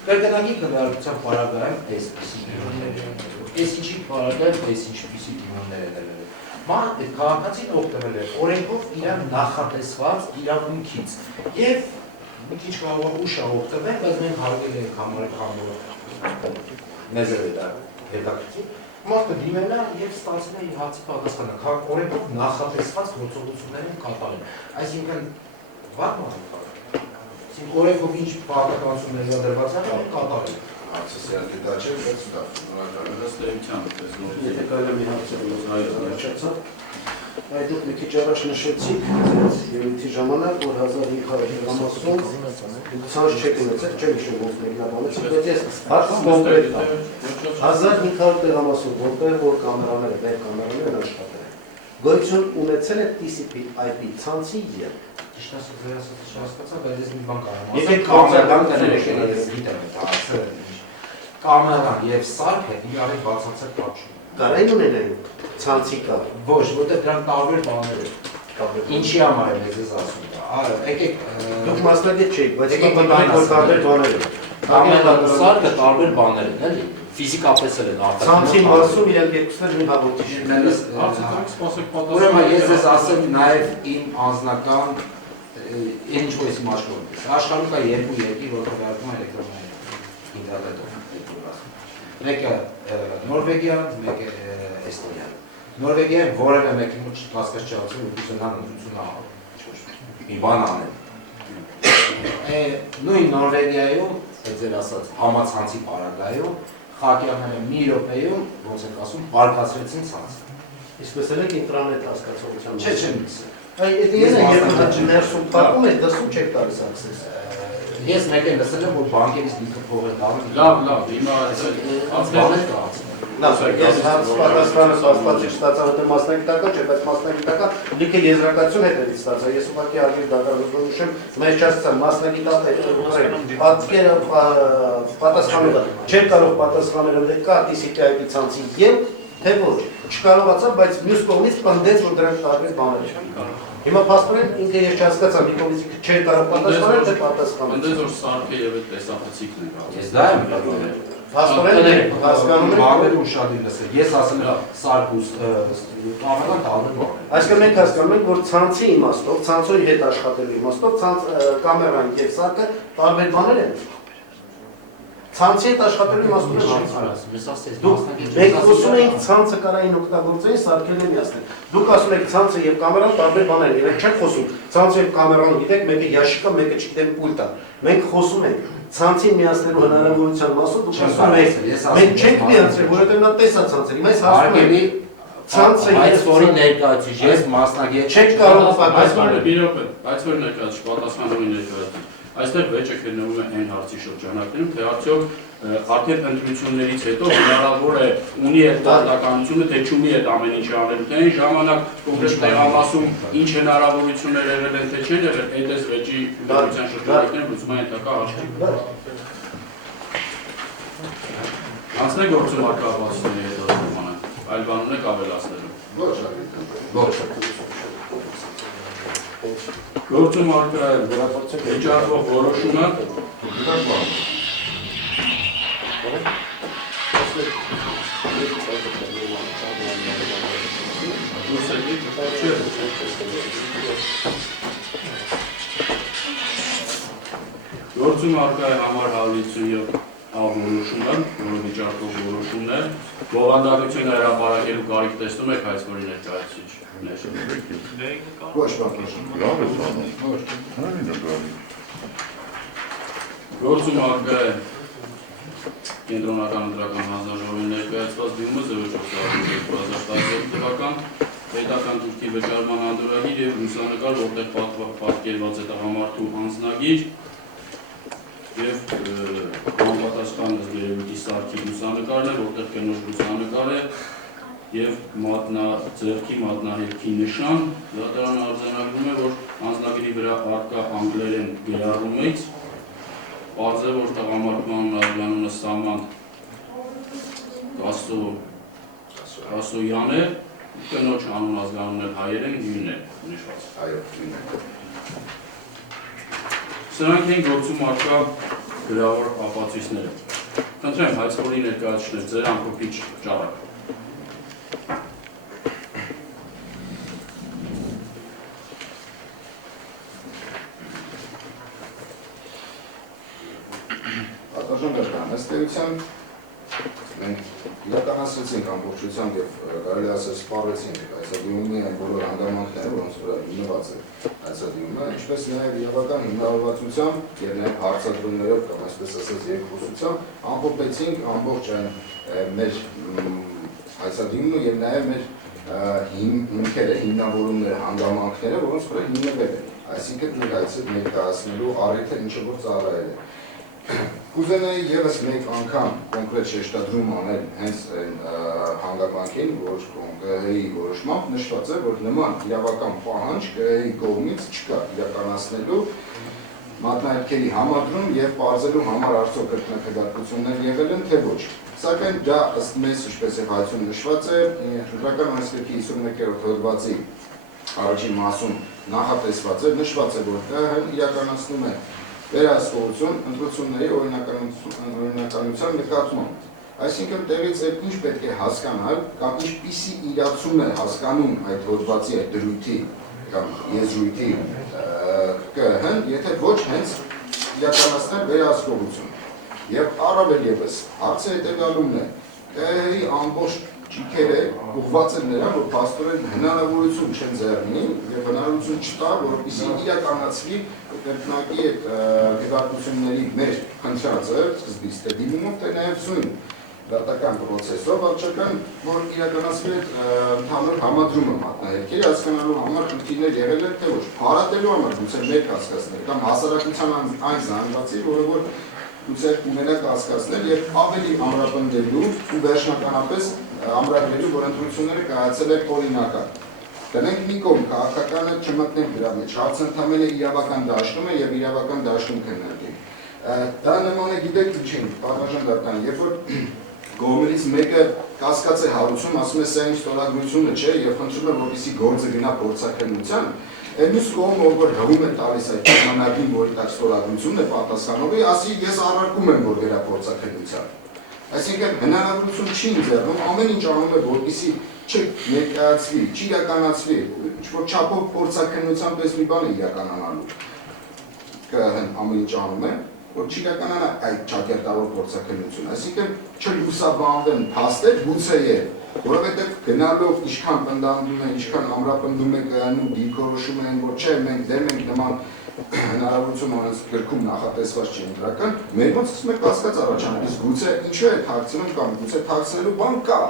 կրկնակի քննարկության պարագայում այսպիսի դիմումներ են։ Այս ինչի պարագայում այս ինչպիսի դիմումներ են եղել։ Մարդը քաղաքացին օգտվել է օրենքով իր նախատեսված իրավունքից եւ մի քիչ կարող ուշ է օգտվել, բայց մենք հարգել ենք համարել խանգարող մեզ է դա հետաքրքիր։ Մարդը դիմել է եւ ստացել է իր հացի պատասխանը։ Օրենքով նախատեսված գործողություններ են կատարել։ Այսինքն վատ մարդը օրենքով ինչ պարտականություններ դրված են, կատարել։ Հարցը սերտի դա չէ, բայց դա նորական ըստ էության, ըստ նորմի։ Եթե կարելի է մի հարցը այդ դուք մի քիչ առաջ նշեցիք ելույթի ժամանակ, որ 1570 ցանց չեք ունեցել, չեմ հիշում ոնց մեկնաբանեցիք, բայց ես հարցը կոնկրետ տամ։ 1500 տեղամասում, որտեղ որ կամերաները, վեր կամերաներն աշխատել են, գոյություն ունեցել է TCP/IP ցանցի ել։ Ճիշտ ասած, ձեր ասած չհասկացա, բայց ես մի բան կարող եմ Եկեք կամերան կներեք, ես գիտեմ այդ հարցը։ Կամերան եւ սարքը իրարի բացարձակ պատշում։ Կարային ունենային ցանցի կա։ Ոչ, որտեղ դրանք տարբեր բաներ են։ Ինչի համար եմ ես ասում դա։ Այո, եկեք Դուք մասնագետ չեք, բայց կտանք որ տարբեր բաներ են։ կամերան ու սարքը տարբեր բաներ են, էլի։ Ֆիզիկապես էլ են արտաքին։ Ցանցի մասում իրենք երկուսներ մի հաղորդիչ Հարցը սպասեք պատասխան։ Ուրեմն ես ձեզ ասեմ նաև իմ անձնական ինչ որ ես իմաստում եմ։ Աշխարհում կա երկու երկիր, որտեղ վերածվում է էլեկտրոնային հետադետով։ Մեկը Նորվեգիա, մեկը Էստոնիա։ Նորվեգիան որևէ մեկի մոտ չփաստկած չացել որպեսզի նա ընդունություն մի բան անել։ Նույն Նորվեգիայում, ձեր ասած համացանցի պարագայում, խակյանները մի րոպեում, ոնց եք ասում, բարգացրեցին ցանցը։ Իսկ եք ինտրանետ հասկացողության Չէ, ներսում փակում եք, դրսում չեք տալիս աքսես։ Ես մեկ եմ լսել եմ, որ բանկերից լիքը փող են տալու։ Լավ, հիմա Լավ, ես պատասխանը պատմածի ստացա, որ մասնագիտական չէ, բայց մասնագիտական լիքը եզրակացություն հետևից ստացա։ Ես ուղղակի արժի դատարանով նշեմ, մեր չասցա մասնագիտական պատասխանումը չէր կարող պատասխանել ընդ կա TCP/IP ցանցի եւ թե ոչ։ Չկարողացա, բայց մյուս կողմից պնդեց, որ դրանք տարբեր բաներ են։ Հիմա փաստորեն ինքը ես չհասկացա, մի կողմից չէր կարող պատասխանել, թե պատասխանել։ Ընդես որ սարքը եւ այդ տեսախցիկն են գալիս։ Ես դա եմ պատմում։ Փաստորեն հասկանում եք, Բաղեր ուշադիր լսել։ Ես ասում եմ սարկուս տավական տալու բան։ Այսինքն մենք հասկանում ենք, որ ցանցի իմաստով, ցանցի հետ աշխատելու իմաստով, կամերան եւ սարքը տարբեր բաներ են։ Ցանցի հետ աշխատելու իմաստով մենք խոսում ենք ցանցը կարային օգտագործել սարքերն միասին։ Դուք ասում եք ցանցը եւ կամերան տարբեր բաներ են, իրենք չեն խոսում։ Ցանցը եւ կամերան գիտեք, մեկը յաշիկա, մեկը չգիտեմ պուլտ է։ Մենք խոսում ենք ցանցին միացնելու հնարավորության մասով դուք ասում եք, մենք չենք միացրել, որովհետեւ նա տեսա ցանցը։ Հիմա ես հասնում եմ ցանցը այս որի ներկայացուցիչ, ես մասնագետ չեք կարող Բայց որ ներկայացուցիչ պատասխանողի ներկայացուցիչ այստեղ վեճը քննվում է այն հարցի շրջանակներում, թե արդյոք արդեն ընտրություններից հետո հնարավոր է ունի այդ դատականությունը, թե չունի այդ ամեն ինչը անելու, թե այն ժամանակ կոնկրետ տեղամասում ինչ հնարավորություններ եղել են, թե չեն եղել, այդ էս վեճի ընտրության շրջանակներում լուծման ենթակա հարցի։ Անցնենք գործում արկածների հետազոտմանը, այլ բան ունեք ավելացնելու։ Գործում վճարվող որոշումը Գործում արկա է համար 157 որոշումը, որը վճարվող որոշումն է, բովանդակությունը հրապարակելու կարիք տեսնում եք այս որի ներկայացուցիչ։ Ոչ պատմություն։ Լավ է սանում։ Գործում արկա է կենտրոնական ընտրական հանձնաժողովի ներկայացված դիմումը զորոչով 2012 թվական պետական թուրքի վճարման անդորագիր և լուսանկար, որտեղ պատկերված է տղամարդու անձնագիր և համապատասխան երևույթի սարքի լուսանկարն է, որտեղ կնոջ լուսանկար է և ձեռքի մատնահետքի նշան, դատարանը արձանագրում է, որ անձնագրի վրա առկա անգլերեն գրառումից պարզ է, որ տղամարդու անունը Սաման Կասոյան է, կնոջ անուն ազգանունն հայերեն Գյուն է նշված։ Այո, Գյուն է։ Սրանք են գործում առկա գրավոր ապացույցները։ Խնդրեմ, հայցքորի ներկայացուցիչներ, ձեր ամփոփիչ ճառակ։ Ըստ էության մենք իրականացրեցինք ամբողջությամբ եւ կարելի ասել սպառեցինք այսադիմումի այն բոլոր հանգամանքները, որոնց վրա հիմնված է այսադիմումը, ինչպես նաեւ իրավական հիմնավորվածությամբ եւ նաեւ հարցադրումներով կամ այսպես ասած երկխոսությամբ ամփոփեցինք ամբողջ այն մեր այսադիմումը եւ նաեւ մեր հիմքերը, հիմնավորումները, հանգամանքները, որոնց վրա հիմնվել են, այսինքն մենք այցը ներկայացնելու առիթը ինչը որ ծառայել է։ Կուզենայի ևս մեկ անգամ կոնկրետ շեշտադրում անել հենց հանգամանքին, որ ԿՀ-ի որոշմամբ նշված է, որ նման իրավական պահանջ ԿՀ-ի կողմից չկա իրականացնելու մատնահետքերի համադրում եւ պարզելու համար արդյոք կրկնակդատություններ եղել են, թե ոչ։ Սակայն դա ըստ մեզ, ինչպես եւ հայցում նշված է, Ընտրական օրենսգրքի 51-րդ հոդվածի առաջին մասում նախատեսված է, նշված է, որ ԿՀ-ն իրականացնում է վերահսկողություն ընտրությունների օրինականության նկատմամբ։ Այսինքն տեղից է ինչ պետք է հասկանալ կամ ինչպիսի իրացում է հասկանում այդ հոդվածի այդ դրույթի կամ եզրույթի ԿՀ-ն, եթե ոչ հենց իրականացնել վերահսկողություն։ Եվ առավել ևս հարցը հետևյալումն է, ԿՀՀ-ի ամբողջ ճիգերը ուղղված են նրան, որ փաստորեն հնարավորություն չեն ձեռնի եւ հնարավորություն չտա, որպեսզի իրականացվի կրկնակի այդ հետաքրքրությունների մեր խնդրածը սկզբից թե դիմումով, թե նաեւ սույն դատական պրոցեսով, վարչական, որ իրականացվի այդ ընդհանուր համադրումը մատնահետքերի հասկանալու համար խնդիրներ եղել են, թե ոչ, փառատելու համար գուցե մեր կասկածներ կամ հասարակության այն զանգվածի, որը որ գուցե ունենա կասկածներ եւ ավելի ամրապնդելու ու վերջնականապես ամրագրելու, որ ընտրությունները կայացել են օրինական։ Դնենք մի կողմ, քաղաքականը չմտնենք դրա մեջ, հարցը ընդամենը իրավական դաշտում է եւ իրավական դաշտում քննարկենք։ Դա նման է, գիտեք ինչին, պատվաժան դատան, երբ որ կողմերից մեկը կասկած է հարուցում, ասում է սա իմ ստորագրությունը չէ եւ խնդրում է, որպեսզի գործը գնա փորձաքննության, մյուս կողմը որ հղում է տալիս այդ պայմանագիրը, որի տակ ստորագրությունն է պատասխանողի, ասի ես առարկում եմ, որ գնա փորձաքննության։ Այսինքն հնարավորություն չի ընձեռնում, ամեն ինչ անում է, որպեսզի չներկայացվի, չիրականացվի, ինչ-որ չափով փորձաքննության պես մի բան է իրականանալու։ ԿՀ-ն ամեն ինչ անում է, որ չիրականանա այդ ճակերտավոր փորձաքննությունը, այսինքն չլուսաբանվեն փաստեր, գուցե որովհետև գնալով ինչքան պնդանում է, ինչքան ամրապնդում է ԿՀ-ն ու դիրքորոշում են, որ չէ, մենք դեմ ենք նման հնարավորություն ունես գրքում նախատեսված չի ընտրական, մեր ոնց սկսում է կասկած առաջանում, իսկ գուցե ինչու է թաքցնում կամ գուցե թաքցնելու բան կա,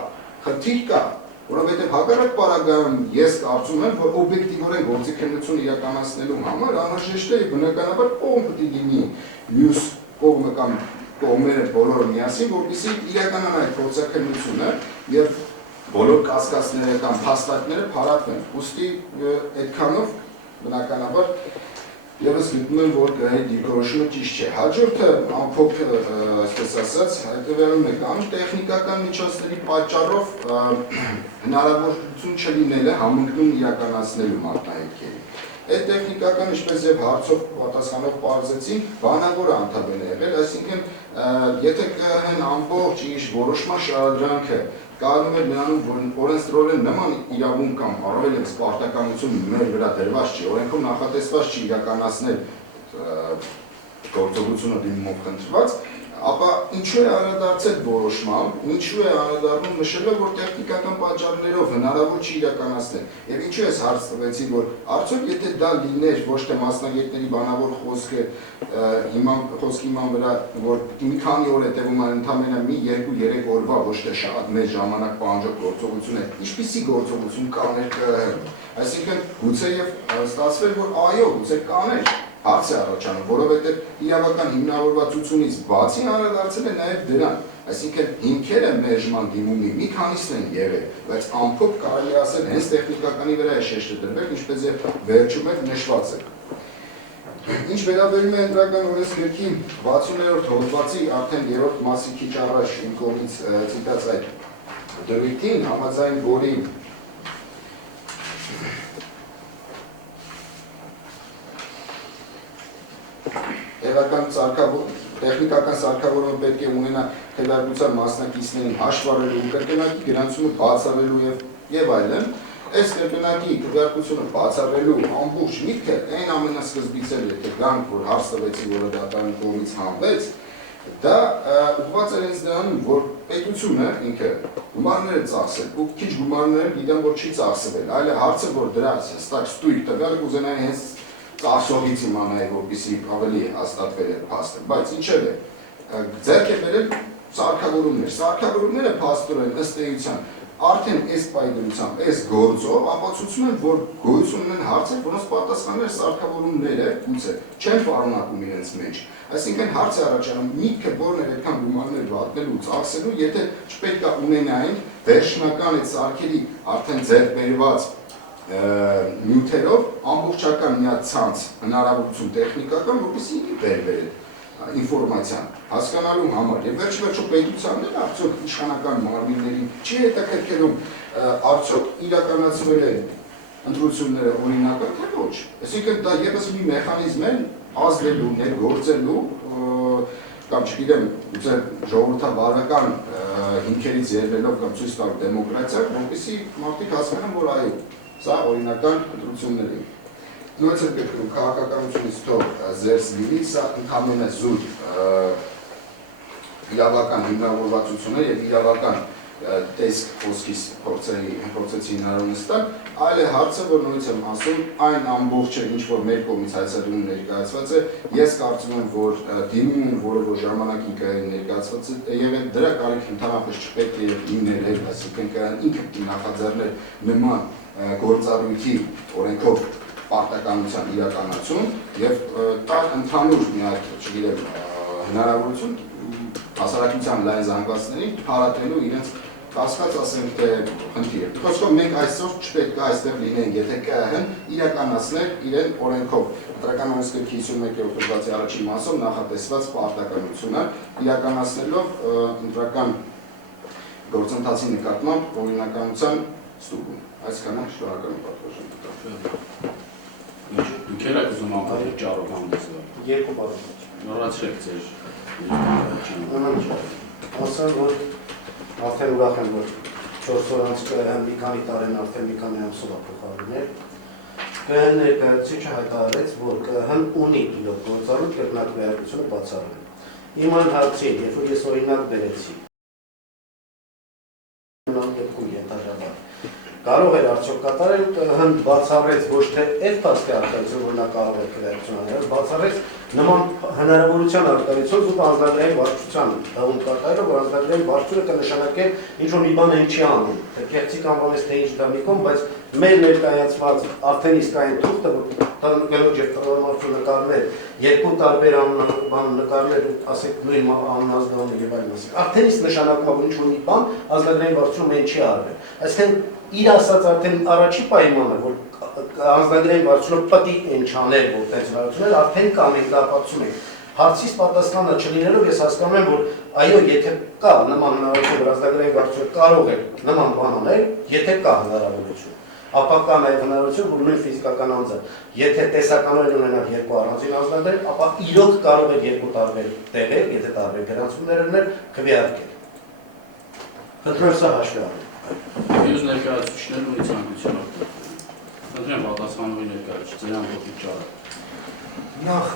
խնդիր կա, որովհետև հակառակ պարագայում ես կարծում եմ, որ օբյեկտիվորեն գործիքնություն իրականացնելու համար անհրաժեշտ է բնականաբար կողմ պետք է լինի մյուս կողմը կամ կողմերը բոլորը միասին, որպեսզի իրականանա այդ գործիքնությունը եւ բոլոր կասկածները կամ փաստարկները փարատվեն։ Ուստի այդքանով բնականաբար Եվս գտնում եմ, որ ԿՀ-ի դիրքորոշումը ճիշտ չէ։ Հաջորդը ամփոփ, այսպես ասած, հետևյալում է կամ տեխնիկական միջոցների պատճառով հնարավորություն չլինելը համընկնում իրականացնելու մատնահետքերի։ Այդ տեխնիկական, ինչպես եւ հարցով պատասխանող պարզեցին, բանավոր անդամ է եղել, այսինքն եթե ԿՀ-ն ամբողջ իր որոշման շարադրանքը կայանում է նրանում, որ օրենսդրորեն նման իրավունք կամ առավել ևս պարտականություն մեր վրա դրված չի, օրենքում նախատեսված չի իրականացնել գործողությունը դիմումով խնդրված, ապա ինչու է անդրադարձել որոշման, ինչու է անդրադառնում նշելով, որ տեխնիկական պատճառներով հնարավոր չի իրականացնել։ Եվ ինչու ես հարց տվեցի, որ արդյոք եթե դա լիներ ոչ թե մասնագետների բանավոր խոսքի իման վրա, որ մի քանի օր հետևում են ընդամենը մի 2-3 օրվա ոչ թե շատ մեծ ժամանակ պահանջող գործողություն է, ինչպիսի գործողություն կաներ ԿՀ-ն։ Այսինքն գուցե եւ ստացվել, որ այո, գուցե կաներ հարց է առաջանում, որովհետև իրավական հիմնավորվածությունից բացի անդրադարձել է նաև դրան, այսինքն հիմքերը մերժման դիմումի մի քանիսն են եղել, բայց ամփոփ կարելի ասել հենց տեխնիկականի վրա է շեշտը դրվել, ինչպես եւ վերջում էլ նշված է։ Ինչ վերաբերում է ընտրական օրենսգրքի 60-րդ հոդվածի արդեն 3-րդ մասի քիչ առաջ իմ կողմից ցիտած այդ դրույթին, համաձայն որի տեխնիկական սարքավորումը պետք է ունենա քվեարկության մասնակիցներին հաշվառելու ու կրկնակի գրանցումը բացառելու եւ այլն, այս կրկնակի քվեարկությունը բացառելու ամբողջ միտքը այն ամենասկզբից էր, եթե գանք, որ հարց տվեցի, որը դատարանի կողմից հանվեց, դա ուղղված էր հենց դրանում, որ պետությունը ինքը գումարները ծախսել, ու քիչ գումարները գիտեմ, որ չի ծախսվել, այլ հարցը, որ դրա հստակ ստույգ տվյալը կուզենայի հենց ծախսողից իմանայի, որպեսզի ավելի հաստատվել է փաստը, բայց ինչև է, ձեռք է բերել սարքավորումները փաստորեն ըստ էության արդեն այս պայմանությամբ, այս գործով ապացուցում են, որ գոյություն ունեն հարցեր, որոնց պատասխանները սարքավորումները գուցե չեն պարունակում իրենց մեջ։ Այսինքն հարց է առաջանում միտքը որն է այդքան գումարներ վատնելու, ծախսելու, եթե չպետք է ունենային վերջնական այդ սարքերի արդեն ձեռք բերված նյութերով ամբողջական մի ցանց հնարավորություն տեխնիկական, որպեսզի վերբեր ինֆորմացիան հասկանալու համար եւ վերջ-վերջո պետությանն էլ արդյոք իշխանական մարմիններին չի հետաքրքրում արդյոք իրականացվել են ընտրությունները օրինական թե ոչ։ Այսինքն դա եւս մի մեխանիզմ է ազդելու, ներգործելու կամ չգիտեմ, ժողովրդավարական հիմքերից ելնելով կամ ցույց տալ դեմոկրատիա, որպեսզի մարդիկ հասկանան, որ այո, սա օրինական ընտրություններ են։ Նույնիսկ քաղաքականությունից թող զերծ լինի, սա ընդհանրապես զուտ իրավական հիմնավորվածություններ եւ իրավական տեսք խոսքից փորձեցի հնարավորինս տալ, այլ է հարցը, որ նույնիսկ եմ ասում, այն ամբողջը, ինչ որ մեր կողմից հայցադում ներկայացված է, ես կարծում եմ, որ դիմումն, որը որ ժամանակին կային ներկայացված է, եւ դրա կարիք ընդհանրապես չպետք է լինել, այսինքն կան ինքը նախաձեռնել նման գործառույթի օրենքով պարտականության իրականացում եւ տալ ընդհանուր մի հատ, չգիտեմ, հնարավորություն հասարակության լայն զանգվածներին հարատրելու իրենց կասկած ասենք թե խնդիրը։ Խոսքով մենք այսօր չպետք է այստեղ լինենք, եթե ԿՀ-ն իրականացներ իրեն օրենքով ընտրական օրենսգրքի 51-րդ հոդվածի առաջին մասով նախատեսված պարտականությունը իրականացնելով ընտրական գործընթացի նկատմամբ օրինականության ստուգում։ Այսքանը շնորհակալ եմ պատասխանատու։ Դուք եք ուզում ամբողջ ճարով հանդեսվել։ Երկու բառ։ Նորացրեք ձեր ասեմ, որ արդեն ուրախ եմ, որ 4 օր անց ԿՀ-ն մի քանի տարին արդեն մի քանի ամսով է փոխարինել։ ԿՀ-ն ներկայացուցիչը հայտարարեց, որ ԿՀ-ն ունի իրոք գործառույթ կրկնակրեակցությունը բացառել։ Իմ այն հարցին, երբ որ ես օրինակ բերեցի, կարող էր արդյոք կատարել, ԿՀ-ն բացառեց ոչ թե այդ փաստի արտահայտություն, որ նա կարող է քրեակցիոն անել, բացառեց նման հնարավորության արտահայտություն զուտ անձնագրային վարչության դահում կատարելով, որ անձնագրային վարչությունը կնշանակե ինչ-որ մի բան են չի անում, թե կեղծիք անվանեց թե ինչ դամիկում, բայց մեր ներկայացված արդեն իսկ այն թուղթը, որ գնոջ և տղամարդու նկարներ, երկու տարբեր բան նկարներ, ասեք նույն անազգանունը և այլն ասեք, արդեն իսկ նշանակում որ ինչ-որ մի բան անձնագրային վարչությունում են չի արվել, այսինքն իր ասած արդեն առաջի պայմանը, որ անձնագրային վարչությունը պետք է ինչ աներ, որ տենց վարություններ արդեն կա, մենք դա ապացուցում ենք։ Հարցից պատասխանը չլինելով ես հասկանում եմ, որ այո, եթե կա նման հնարավորություն, որ անձնագրային վարչությունը կարող է նման բան անել, եթե կա հնարավորություն, ապա կա նաև հնարավորություն, որ նույն ֆիզիկական անձը, եթե տեսականորեն ունենալ երկու առանձին անձնագրեր, ապա իրոք կարող է երկու տարբեր տեղեր, եթե տարբեր գրանցումներ ուներ, քվեարկել։ Խնդրում եմ սա հաշվի առնել։ Մյուս ներկայացուցիչներն ունի ցանկություն ակտիվ։ Խնդրեմ պատասխանողի ներկայացուցիչ, ձեր ամբողջ ճարը։ Նախ,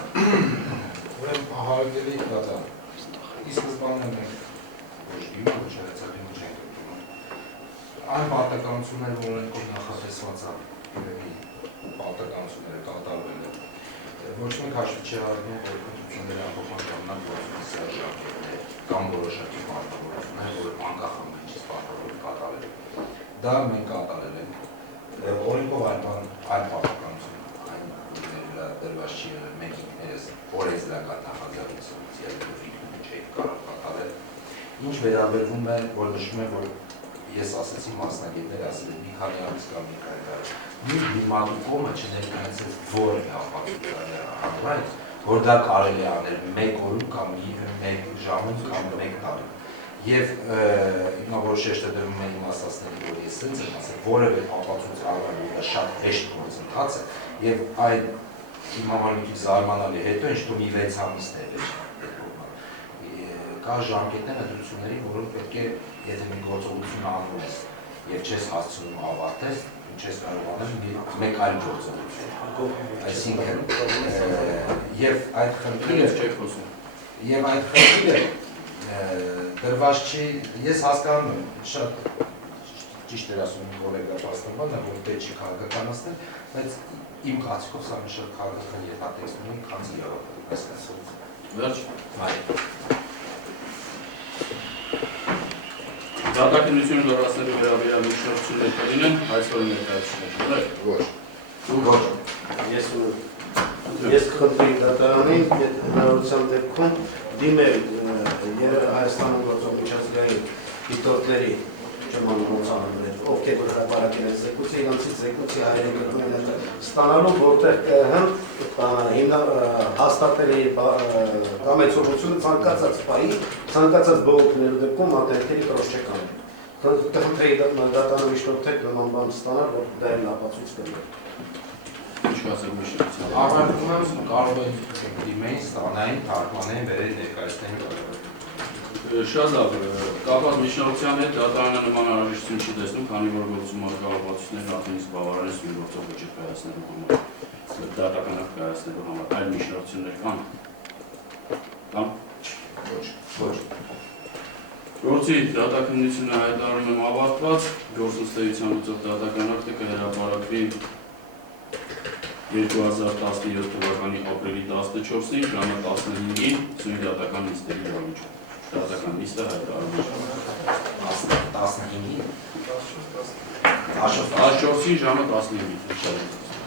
ուրեմն ահարգելի դատա, ի սկզբանե մենք ոչ դիմում, ոչ հայցակին չենք ընդունում։ Այն պարտականությունները, որ օրենքով նախատեսված է, երևի պարտականությունները կատարվել են, ոչ մենք հաշվի չի առնում, որ քննությունների ամփոփման կանգնած գործունեության շրջանակներ կամ որոշակի պարտավորություններ, որ անկախ ամենից պարտավոր կատարել։ Դա մենք կատարել ենք։ Օրենքով այլ պարտականություն այն դրված չի եղել, մենք ինքներս օրենսդրական նախաձեռնությունից ելնելով չէինք կարող կատարել։ Ինչ վերաբերվում է, որ նշում է, որ ես ասացի մասնագետներ ասել մի քանի ամիս կամ մի քանի տարի։ Նույն դիմադու կողմը չներկայացրեց որևէ ապացույց, որ դա կարելի է անել մեկ օրում կամ մեկ ժամում կամ մեկ տարի։ Եվ հիմա որ շեշտը դրվում է իմ ասածների, որ ես սենց եմ ասել, որևէ ապացույց առնել, որ դա շատ հեշտ գործընթաց է, եւ այդ իմ համար մի քիչ զարմանալի հետո ինչ թվում 6 ամիսներ է։ Կա ժամկետներ ընտրությունների, որոնք պետք է, եթե մի գործողություն անում ես եւ չես հասցնում ավարտես, չես կարող անել մեկ այլ գործողություն։ Այսինքն եւ այդ խնդիրը չեք խոսում։ Եվ այդ խնդիրը դրված չի, ես հասկանում եմ, շատ ճիշտ էր ասում գոլեգա պաստաբանը, որ դե չի քաղաքականացնել, բայց իմ կարծիքով սա մի շատ քաղաքական ենթատեքստ ունի, քանզի իրավական։ Վերջ։ Այո։ Դատաքննությունը լրացնելու վերաբերյալ միջնորդություններ կլինեն, այսօր ներկայացուցիչներ։ Ոչ։ Ես կխնդրի դատարանին հնարավորության դեպքում դիմել Հայաստանում գործող միջազգային դիտորդների չմանություններ, ովքեր որ հրապարակել են զեկույցը, իրանցից զեկույցի հայերեն գրում ստանալու, որտեղ ԿՀ-ն հաստատել է կամեցողությունը ցանկացած պահի, ցանկացած բողոքների դեպքում մատենքերի կրոս չեք անել։ Խնդրի դատարանը միջնորդեք նման բան ստանալ, որ դա էլ ապացույց կլինի։ Ինչ կասեք միջնորդության։ Առարկում եմ կարող են դիմեին, ստանային, թարգմանային, վերել ներկայացնեն։ Շատ լավ, կապված միջնորդության հետ դատարանը նման անհրաժեշտություն չի տեսնում, քանի որ գործում ապացույցներն արդեն իսկ բավարար են գործող ոչինչ կայացնելու համար, դատականակ կայացնելու համար, այլ միջնորդություններ կան։ Կամ? Ոչ։ Ոչ։ Գործի դատաքննությունը հայտարարում եմ ավարտված, գործընկերության լուծող դատական ակտը կհրապարակվի 2017 թվականի ապրիլի 14-ին ժամը 15-ին Սյունի դատական նիստերի դահլիճում։ Դատական նիստը հայտարարում է 15-ին 14-ին ժամը 15-ին։